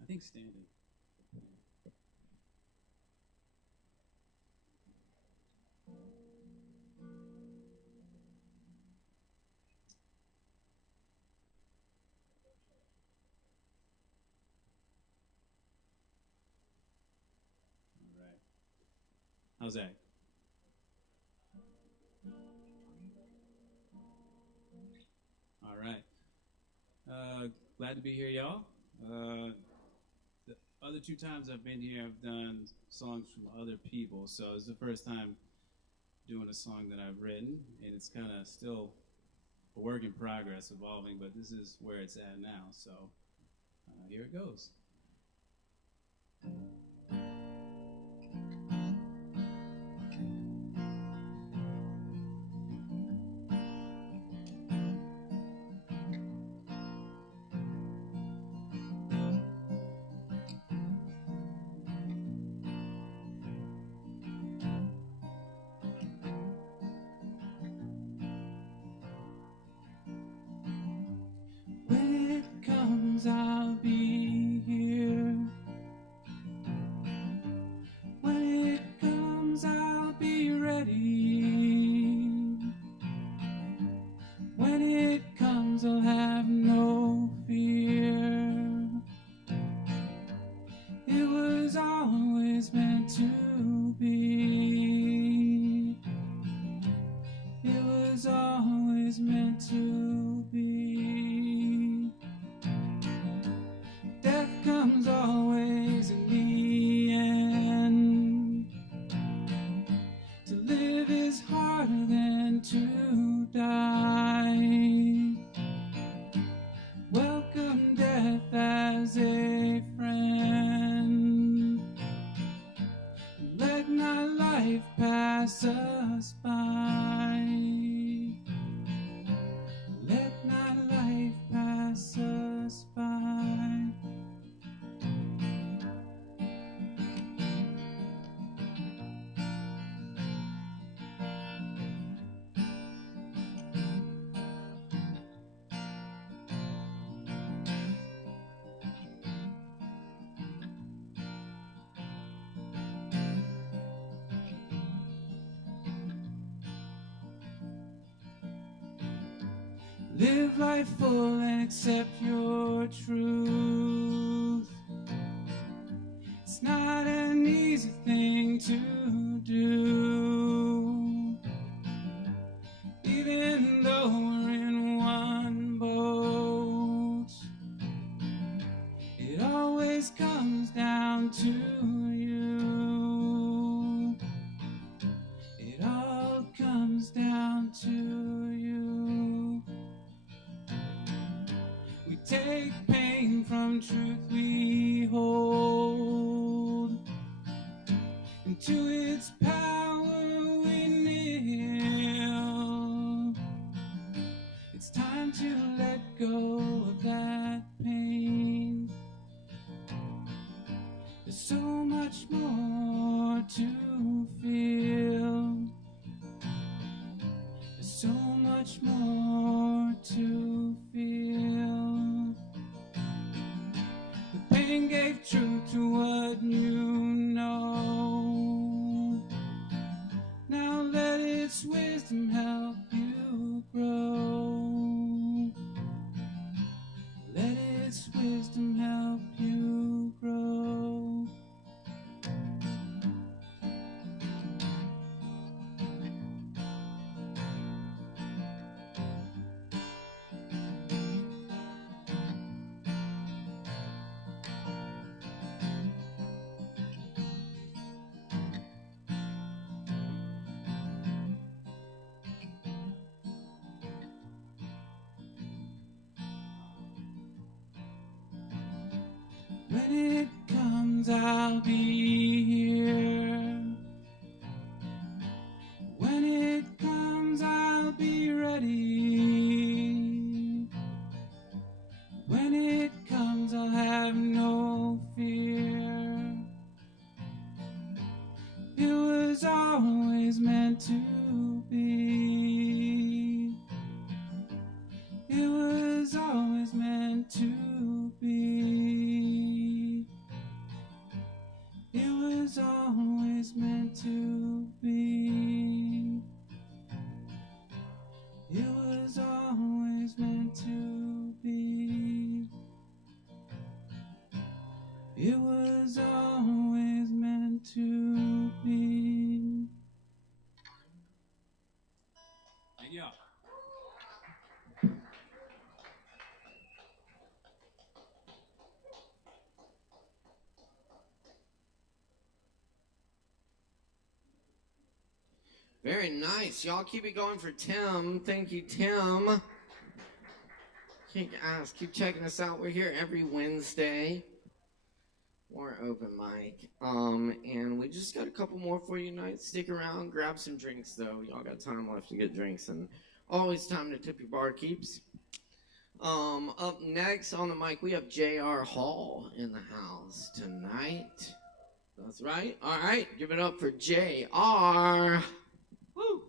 I think standing. All right. How's that? All right. Glad to be here, y'all. The other two times I've been here, I've done songs from other people, so it's the first time doing a song that I've written, and it's kind of still a work in progress, evolving, but this is where it's at now, so here it goes. When it comes, I'll be here. When it comes, I'll be ready. When it comes, I'll have no fear. It was always meant to be. It was always meant to be. Death comes always in the end. Let not life pass us by. Let not life pass us by. Live life full and accept your truth. It's not an easy thing to do. Even though we're in one boat, it always comes down to you. It all comes down to you. We take pain from truth we hold, and to its power we kneel. It's time to let go of that pain. There's so much more to feel. There's so much more to feel. The pain gave truth to what you know. Now let its wisdom help you grow. Let its wisdom help you grow. When it comes, I'll be here. When it comes, I'll be ready. When it comes, I'll have no fear. It was always meant to be. It was always meant to be. It was always meant to be. It was always meant to be. It was always meant to be. Thank y'all. Very nice. Y'all keep it going for Tim. Thank you, Tim. Keep checking us out. We're here every Wednesday. More open mic. And we just got a couple more for you tonight. Stick around, grab some drinks though. Y'all got time left to get drinks, and always time to tip your barkeeps. Up next on the mic, we have J.R. Hall in the house tonight. That's right. All right, give it up for J.R. Woo!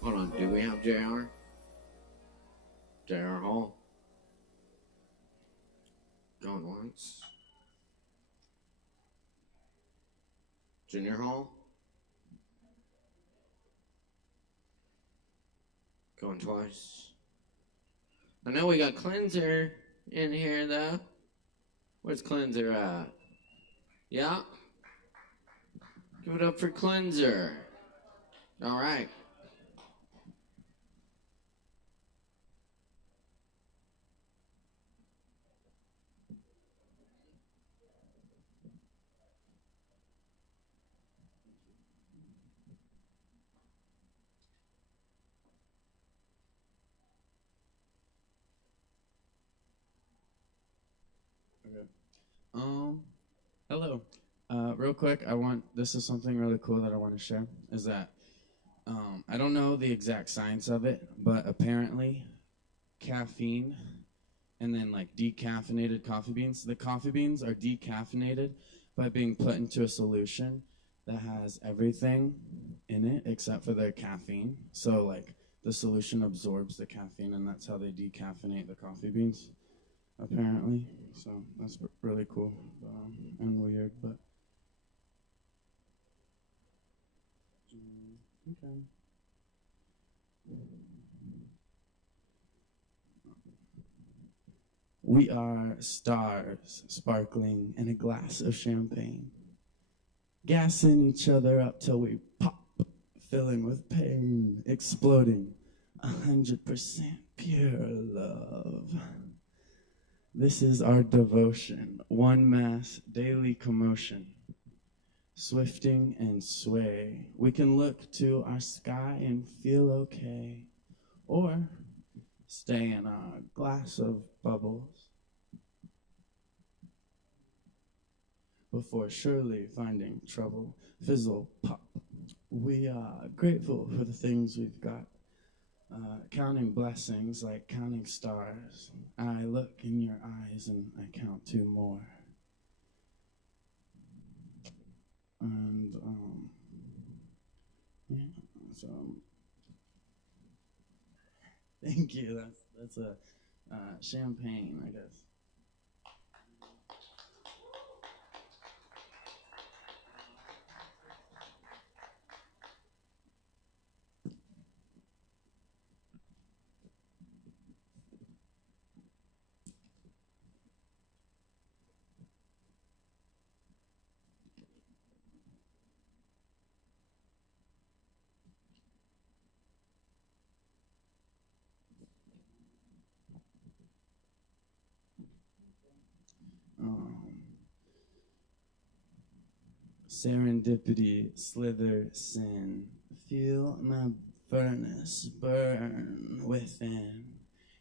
Hold on, do we have JR? JR Hall? Going once. Junior Hall? Going twice. I know we got Cleanser in here, though. Where's Cleanser at? Yeah. Give it up for Cleanser. All right. Hello. Real quick, this is something really cool that I want to share, is that, I don't know the exact science of it, but apparently caffeine and then like decaffeinated coffee beans, the coffee beans are decaffeinated by being put into a solution that has everything in it except for the caffeine. So like the solution absorbs the caffeine, and that's how they decaffeinate the coffee beans, apparently. So that's really cool and weird, but okay. We are stars sparkling in a glass of champagne, gassing each other up till we pop, filling with pain, exploding 100% pure love. This is our devotion, one mass daily commotion, swifting and sway. We can look to our sky and feel okay, or stay in our glass of bubbles before surely finding trouble. Fizzle, pop. We are grateful for the things we've got. Counting blessings like counting stars. I look in your eyes and I count two more. And, yeah, so, thank you. That's a champagne, I guess. Serendipity, slither, sin. Feel my furnace burn within.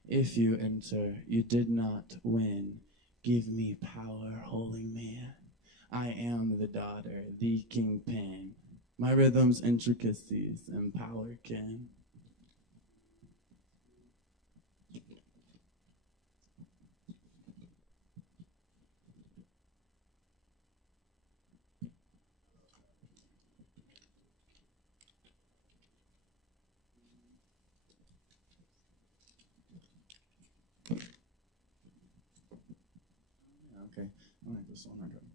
If you enter, you did not win. Give me power, holy man. I am the daughter, the kingpin. My rhythm's intricacies and power kin. Okay, I like this one. Okay.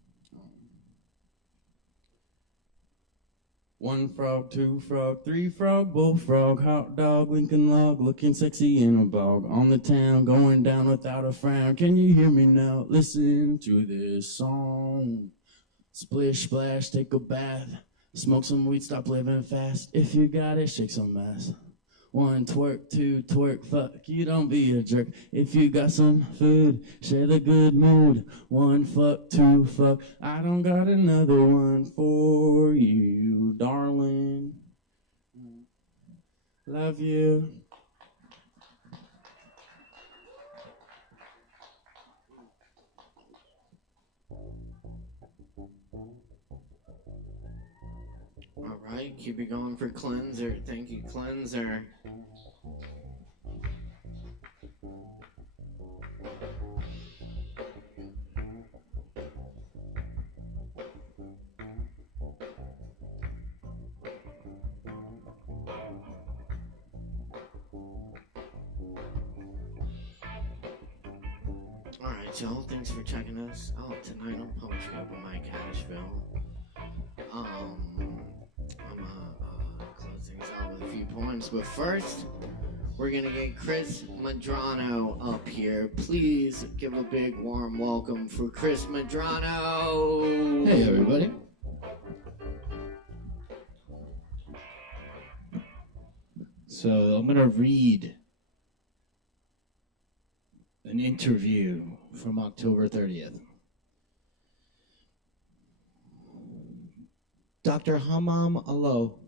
One frog, two frog, three frog, bullfrog, hot dog, Lincoln log, looking sexy in a bog. On the town, going down without a frown. Can you hear me now? Listen to this song. Splish, splash, take a bath. Smoke some weed, stop living fast. If you got it, shake some ass. One twerk, two twerk, fuck, you don't be a jerk. If you got some food, share the good mood. One fuck, two fuck, I don't got another one for you, darling. Love you. All right, keep it going for Cleanser. Thank you, Cleanser. All right, y'all. Thanks for checking us out tonight on Poetry Open Mic Asheville. I'm gonna close things out with a few poems, but first, we're going to get Chris Medrano up here. Please give a big warm welcome for Chris Medrano. Hey, everybody. So I'm going to read an interview from October 30th. Dr. Hammam Alo,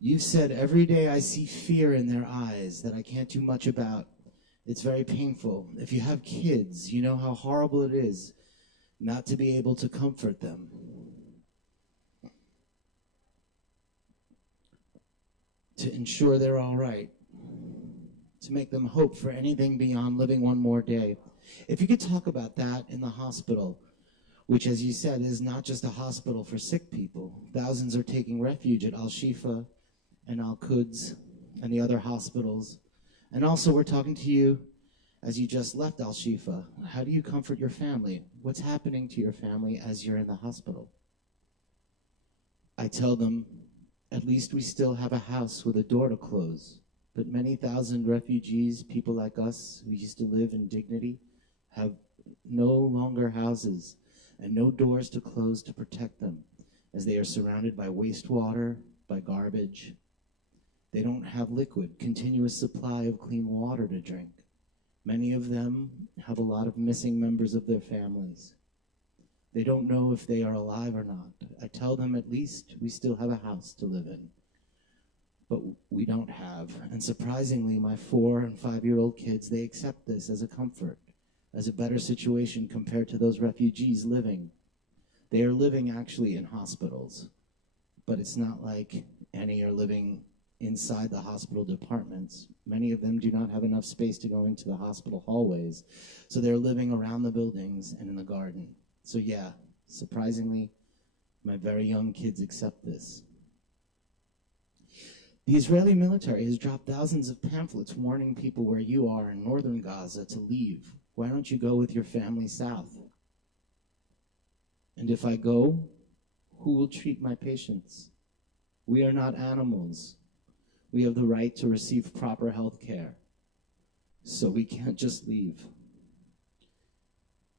you've said every day I see fear in their eyes that I can't do much about. It's very painful. If you have kids, you know how horrible it is not to be able to comfort them. To ensure they're all right. To make them hope for anything beyond living one more day. If you could talk about that in the hospital, which, as you said, is not just a hospital for sick people. Thousands are taking refuge at Al-Shifa and Al-Quds and the other hospitals. And also, we're talking to you as you just left Al-Shifa. How do you comfort your family? What's happening to your family as you're in the hospital? I tell them, at least we still have a house with a door to close. But many thousand refugees, people like us who used to live in dignity, have no longer houses and no doors to close to protect them, as they are surrounded by wastewater, by garbage. They don't have liquid, continuous supply of clean water to drink. Many of them have a lot of missing members of their families. They don't know if they are alive or not. I tell them at least we still have a house to live in. But we don't have. And surprisingly, my 4- and 5-year-old kids, they accept this as a comfort, as a better situation compared to those refugees living. They are living actually in hospitals, but it's not like any are living inside the hospital departments. Many of them do not have enough space to go into the hospital hallways, so they're living around the buildings and in the garden. So yeah, surprisingly, my very young kids accept this. The Israeli military has dropped thousands of pamphlets warning people where you are in northern Gaza to leave. Why don't you go with your family south? And if I go, who will treat my patients? We are not animals. We have the right to receive proper health care. So we can't just leave.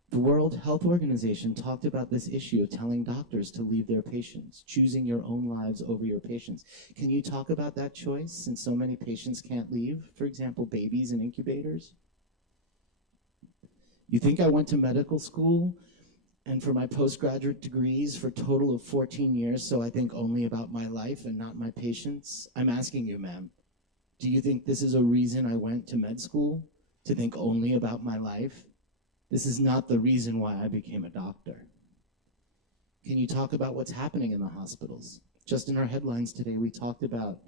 The World Health Organization talked about this issue of telling doctors to leave their patients, choosing your own lives over your patients. Can you talk about that choice since so many patients can't leave? For example, babies in incubators? You think I went to medical school and for my postgraduate degrees for a total of 14 years, so I think only about my life and not my patients? I'm asking you, ma'am, do you think this is a reason I went to med school, to think only about my life? This is not the reason why I became a doctor. Can you talk about what's happening in the hospitals? Just in our headlines today, we talked about,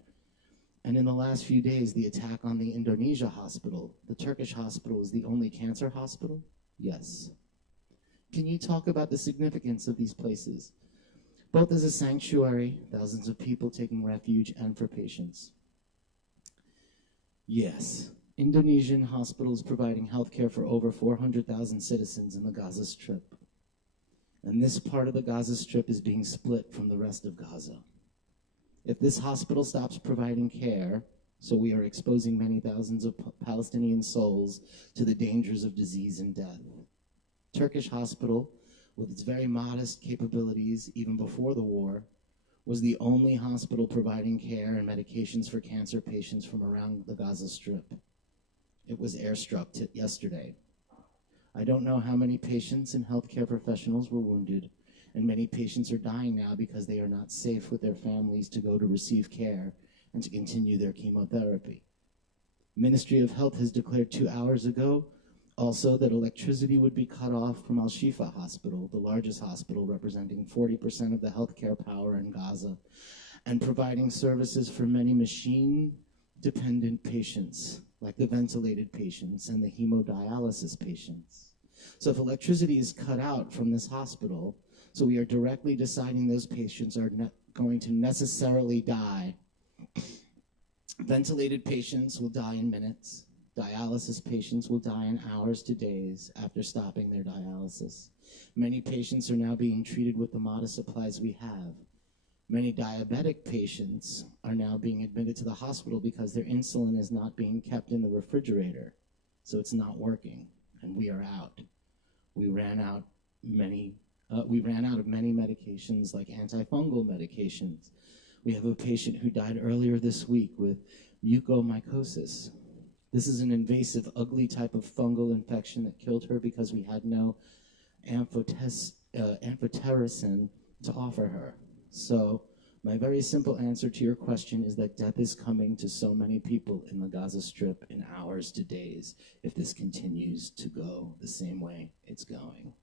and in the last few days, the attack on the Indonesia hospital. The Turkish hospital is the only cancer hospital? Yes. Can you talk about the significance of these places, both as a sanctuary, thousands of people taking refuge, and for patients? Yes. Indonesian hospitals providing health care for over 400,000 citizens in the Gaza Strip. And this part of the Gaza Strip is being split from the rest of Gaza. If this hospital stops providing care, so we are exposing many thousands of Palestinian souls to the dangers of disease and death. Turkish hospital, with its very modest capabilities even before the war, was the only hospital providing care and medications for cancer patients from around the Gaza Strip. It was airstruck yesterday. I don't know how many patients and healthcare professionals were wounded, and many patients are dying now because they are not safe with their families to go to receive care and to continue their chemotherapy. Ministry of Health has declared 2 hours ago also that electricity would be cut off from Al-Shifa Hospital, the largest hospital representing 40% of the healthcare power in Gaza, and providing services for many machine-dependent patients, like the ventilated patients and the hemodialysis patients. So if electricity is cut out from this hospital, so we are directly deciding those patients are going to necessarily die. Ventilated patients will die in minutes. Dialysis patients will die in hours to days after stopping their dialysis. Many patients are now being treated with the modest supplies we have. Many diabetic patients are now being admitted to the hospital because their insulin is not being kept in the refrigerator. So it's not working, and we are out. We ran out of many medications like antifungal medications. We have a patient who died earlier this week with mucormycosis. This is an invasive, ugly type of fungal infection that killed her because we had no amphotericin to offer her. So my very simple answer to your question is that death is coming to so many people in the Gaza Strip in hours to days if this continues to go the same way it's going.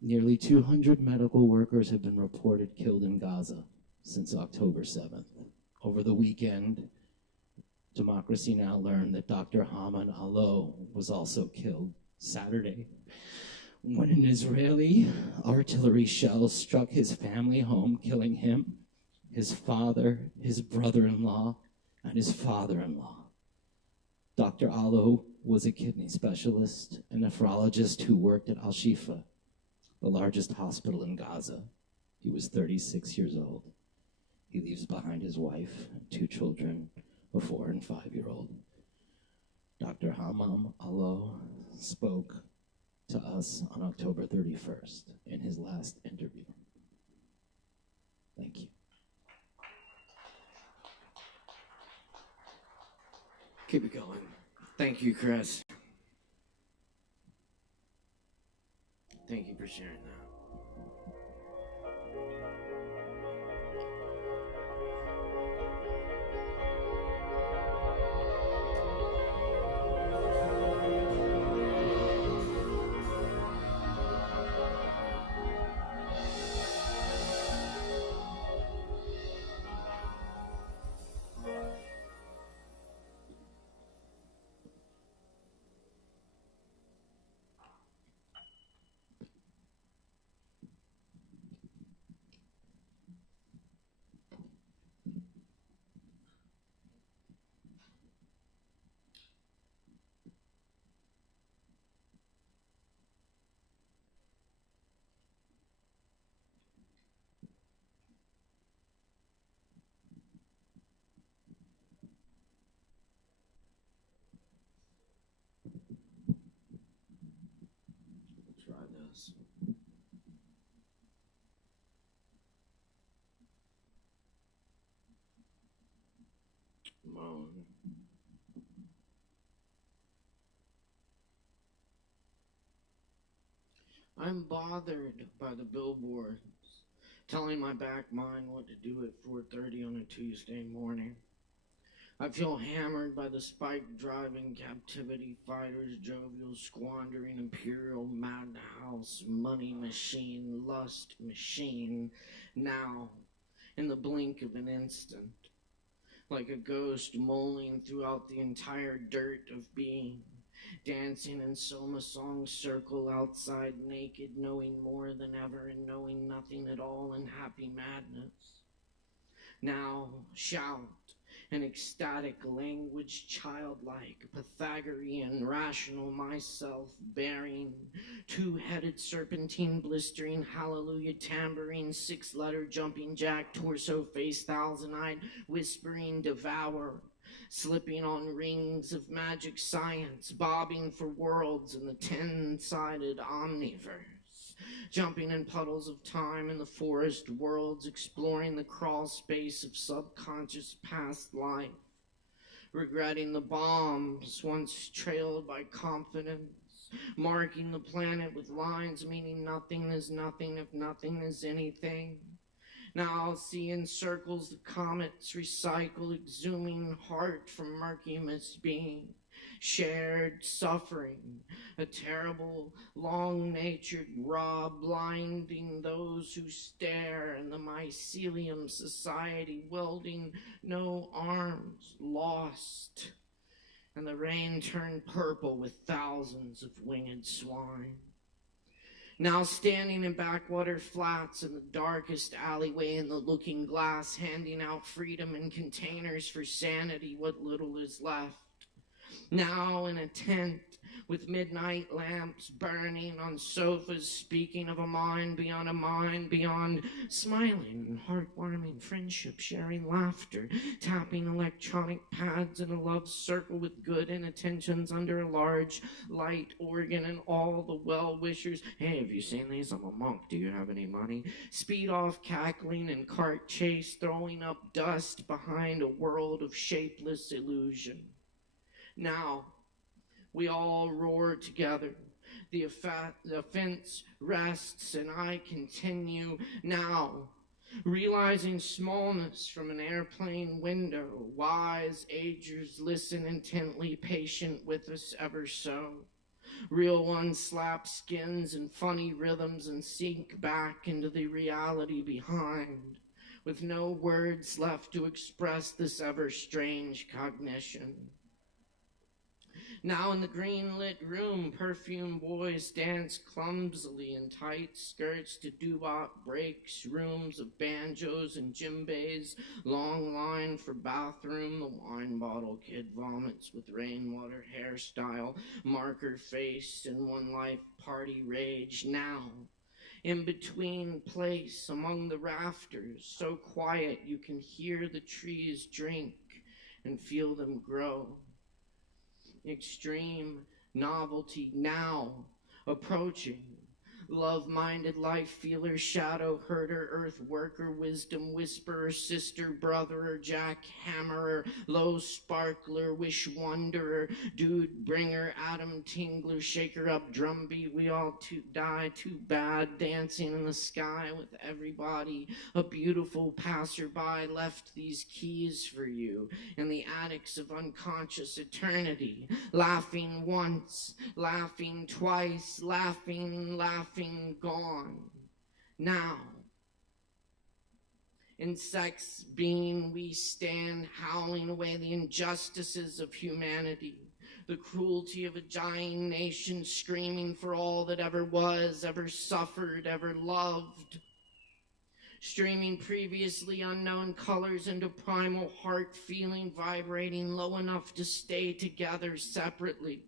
Nearly 200 medical workers have been reported killed in Gaza since October 7th. Over the weekend, Democracy Now! Learned that Dr. Haman Alo was also killed Saturday when an Israeli artillery shell struck his family home, killing him, his father, his brother-in-law, and his father-in-law. Dr. Alo was a kidney specialist and nephrologist who worked at Al-Shifa, the largest hospital in Gaza. He was 36 years old. He leaves behind his wife and 2 children, a 4- and 5-year-old. Dr. Haman Alo spoke to us on October 31st in his last interview. Thank you. Keep it going. Thank you, Chris. Thank you for sharing that. Try this. Moan. I'm bothered by the billboards telling my back mind what to do at 4:30 on a Tuesday morning. I feel hammered by the spike driving captivity fighters, jovial squandering, imperial madhouse, money machine, lust machine, now, in the blink of an instant, like a ghost mulling throughout the entire dirt of being, dancing in Soma Song's circle outside naked, knowing more than ever and knowing nothing at all in happy madness. Now shout, an ecstatic language, childlike, Pythagorean, rational myself, bearing, 2-headed serpentine, blistering, hallelujah, tambourine, 6-letter jumping jack, torso, face, thousand-eyed, whispering, devour, slipping on rings of magic science, bobbing for worlds in the 10-sided omniverse. Jumping in puddles of time in the forest worlds, exploring the crawl space of subconscious past life, regretting the bombs once trailed by confidence, marking the planet with lines meaning nothing is nothing if nothing is anything. Now I'll see in circles the comets recycle, exhuming heart from murky misbeing. Shared suffering, a terrible, long-natured raw, blinding those who stare in the mycelium society, welding no arms, lost. And the rain turned purple with thousands of winged swine. Now standing in backwater flats in the darkest alleyway in the looking glass, handing out freedom in containers for sanity, what little is left. Now in a tent with midnight lamps burning on sofas, speaking of a mind, beyond smiling and heartwarming friendship, sharing laughter, tapping electronic pads in a love circle with good intentions under a large light organ, and all the well-wishers. Hey, have you seen these? I'm a monk. Do you have any money? Speed off cackling and cart chase, throwing up dust behind a world of shapeless illusion. Now, we all roar together. The offense rests, and I continue now, realizing smallness from an airplane window. Wise agers listen intently, patient with us ever so. Real ones slap skins and funny rhythms and sink back into the reality behind, with no words left to express this ever strange cognition. Now in the green-lit room, perfume boys dance clumsily in tight skirts to doo-wop breaks, rooms of banjos and djembes, long line for bathroom, the wine bottle kid vomits with rainwater hairstyle, marker face, and one life party rage. Now, in between place among the rafters, so quiet you can hear the trees drink and feel them grow. Extreme novelty now approaching. Love-minded life feeler, shadow herder, earth worker, wisdom whisperer, sister brother, jackhammerer, low sparkler, wish wanderer, dude bringer, atom tingler, shaker up drumbeat. We all die too bad, dancing in the sky with everybody. A beautiful passerby left these keys for you in the attics of unconscious eternity. Laughing once, laughing twice, laughing, gone. Now, in sex being, we stand howling away the injustices of humanity, the cruelty of a dying nation, screaming for all that ever was, ever suffered, ever loved. Streaming previously unknown colors into primal heart feeling, vibrating low enough to stay together separately.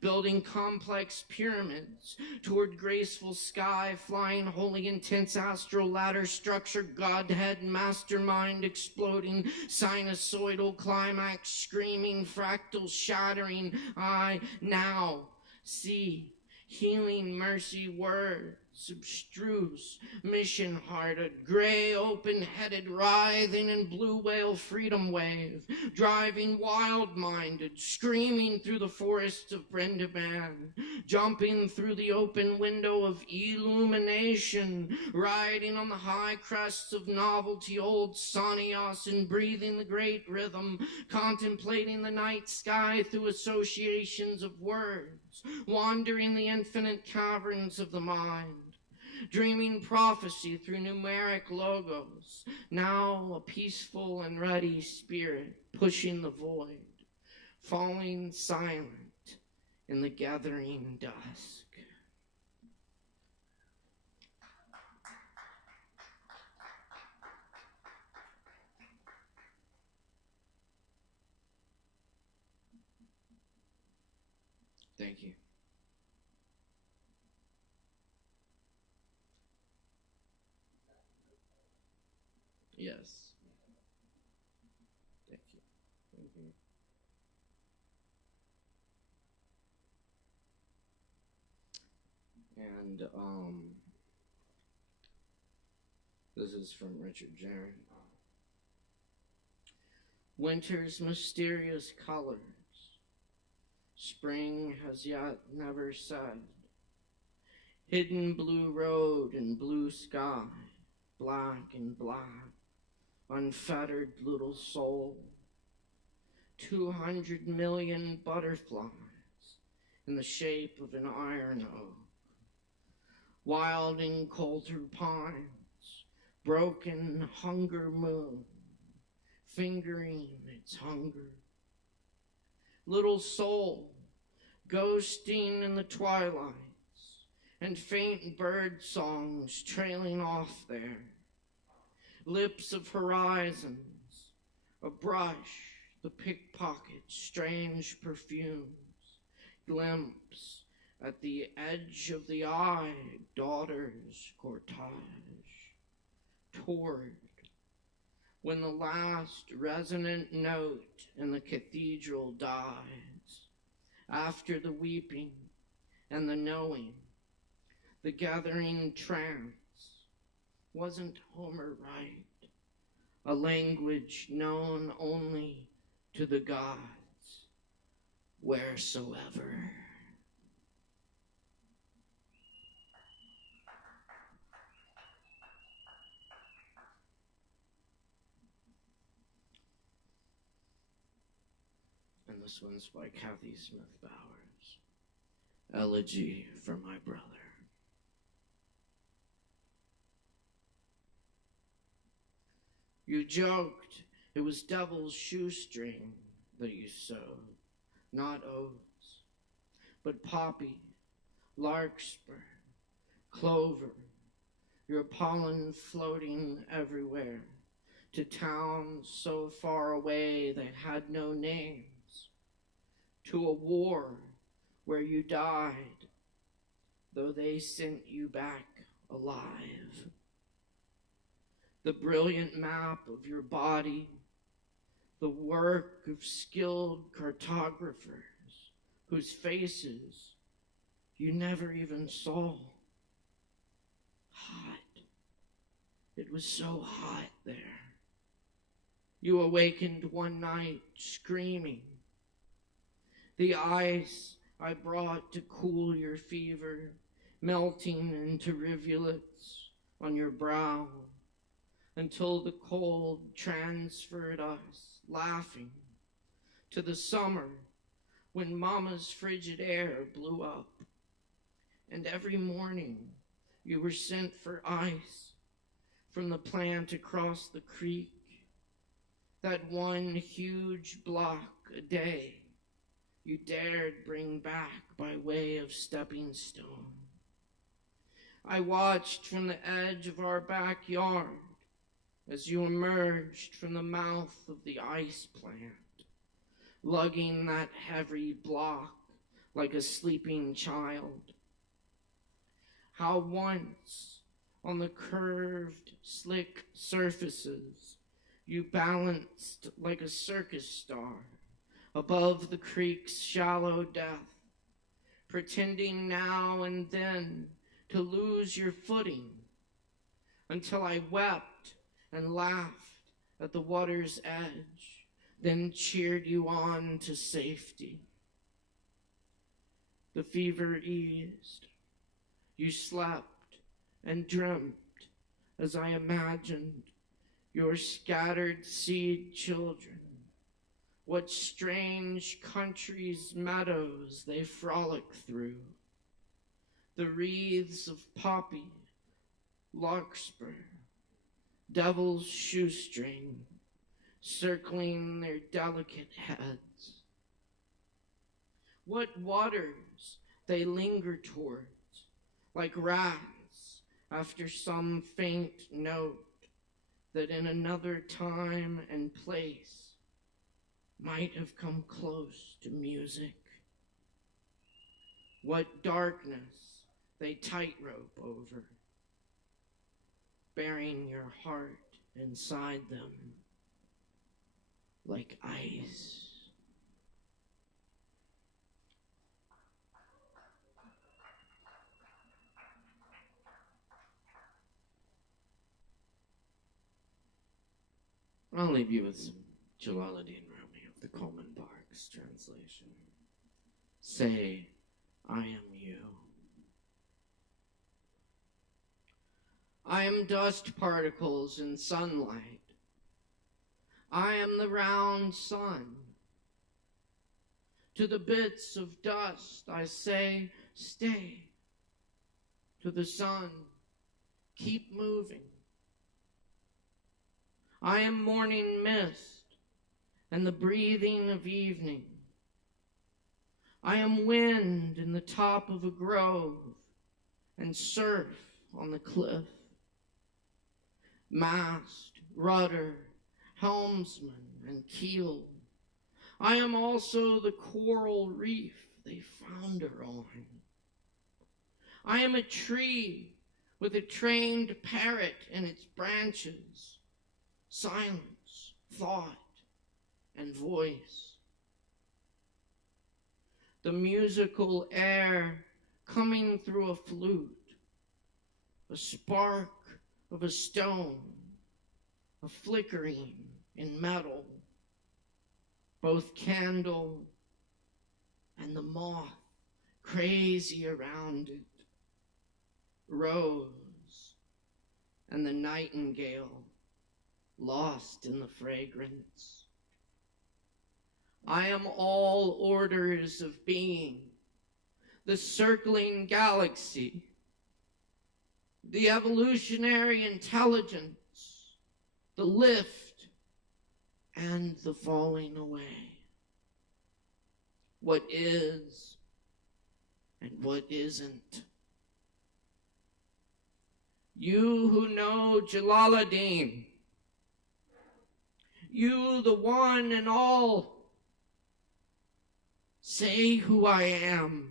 Building complex pyramids toward graceful sky, flying holy intense astral ladder structure, Godhead, mastermind, exploding sinusoidal climax, screaming, fractal shattering. I now see healing mercy words, abstruse, mission-hearted, gray, open-headed, writhing in blue whale freedom wave, driving wild-minded, screaming through the forests of Brenda Man, jumping through the open window of illumination, riding on the high crests of novelty, old Sanias, and breathing the great rhythm, contemplating the night sky through associations of words, wandering the infinite caverns of the mind, dreaming prophecy through numeric logos, now a peaceful and ready spirit pushing the void, falling silent in the gathering dusk. Thank you. Yes. Thank you. Thank you. And this is from Richard Jarrett. Winter's mysterious colors, spring has yet never said. Hidden blue road and blue sky, black and black, unfettered little soul. 200 million butterflies in the shape of an iron oak. Wilding coulter pines, broken hunger moon, fingering its hunger. Little soul, ghosting in the twilights, and faint bird songs trailing off there. Lips of horizons, a brush the pickpocket, strange perfumes, glimpse at the edge of the eye, daughter's cortege, toward when the last resonant note in the cathedral dies, after the weeping and the knowing, the gathering trance, wasn't Homer right? A language known only to the gods, wheresoever. And this one's by Kathy Smith Bowers. Elegy for my brother. You joked it was devil's shoestring that you sewed, not oats, but poppy, larkspur, clover, your pollen floating everywhere, to towns so far away they had no names, to a war where you died, though they sent you back alive. The brilliant map of your body, the work of skilled cartographers whose faces you never even saw. Hot. It was so hot there. You awakened one night screaming. The ice I brought to cool your fever, melting into rivulets on your brow, until the cold transferred us, laughing, to the summer when Mama's frigid air blew up. And every morning you were sent for ice from the plant across the creek, that one huge block a day you dared bring back by way of stepping stone. I watched from the edge of our backyard as you emerged from the mouth of the ice plant, lugging that heavy block like a sleeping child. How once, on the curved, slick surfaces, you balanced like a circus star above the creek's shallow depth, pretending now and then to lose your footing, until I wept and laughed at the water's edge, then cheered you on to safety. The fever eased. You slept and dreamt as I imagined your scattered seed children, what strange countries' meadows they frolic through, the wreaths of poppy, larkspur, devil's shoestring, circling their delicate heads. What waters they linger towards, like rats after some faint note that in another time and place might have come close to music. What darkness they tightrope over, bearing your heart inside them like ice. I'll leave you with some Jalaluddin Rumi of the Coleman Barks translation. Say, I am you. I am dust particles in sunlight. I am the round sun. To the bits of dust I say, stay. To the sun, keep moving. I am morning mist and the breathing of evening. I am wind in the top of a grove and surf on the cliff. Mast, rudder, helmsman, and keel, I am also the coral reef they founder on. I am a tree with a trained parrot in its branches, silence, thought, and voice. The musical air coming through a flute, a spark of a stone, a flickering in metal, both candle and the moth crazy around it, rose and the nightingale lost in the fragrance. I am all orders of being, the circling galaxy, the evolutionary intelligence, the lift, and the falling away. What is and what isn't. You who know Jalaluddin, you the one and all, say who I am.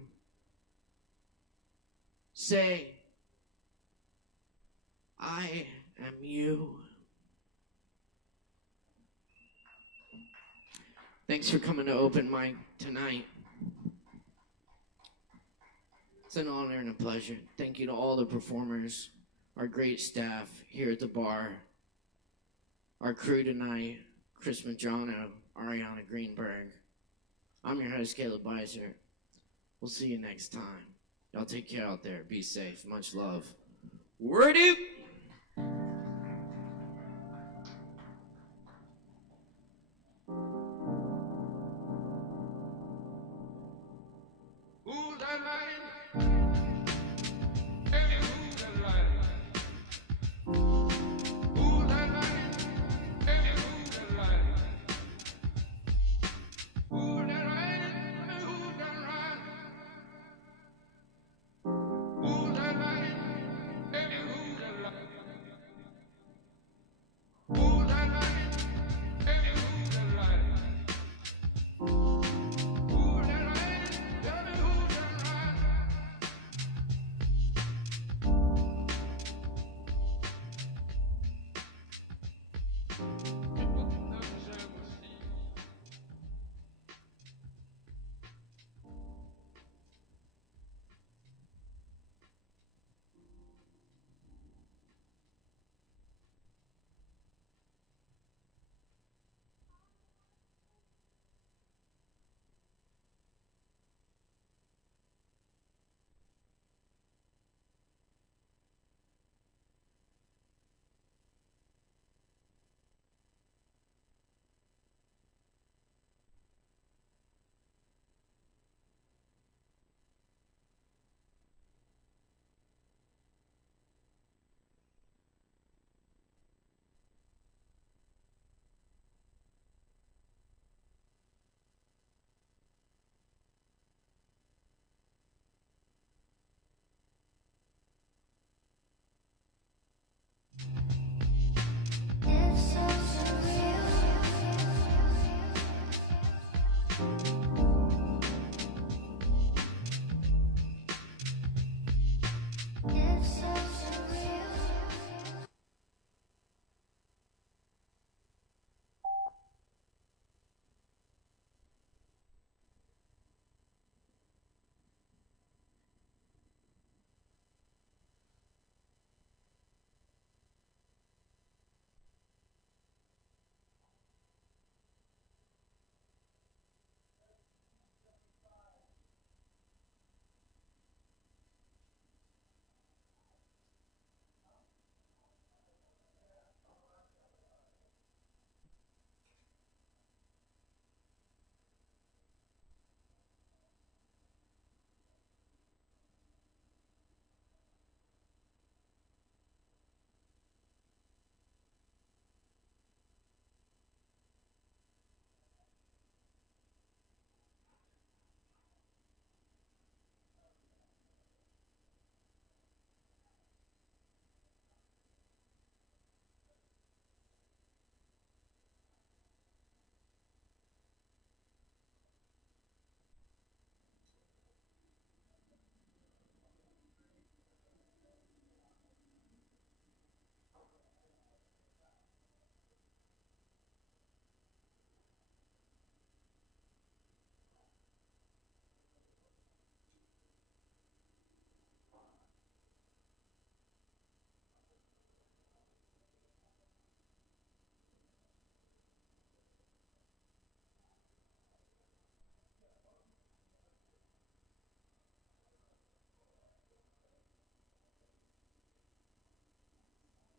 Say, I am you. Thanks for coming to open mic tonight. It's an honor and a pleasure. Thank you to all the performers, our great staff here at the bar, our crew tonight, Chris Medrano, Ariana Greenberg. I'm your host, Caleb Beissert. We'll see you next time. Y'all take care out there. Be safe. Much love. Word out!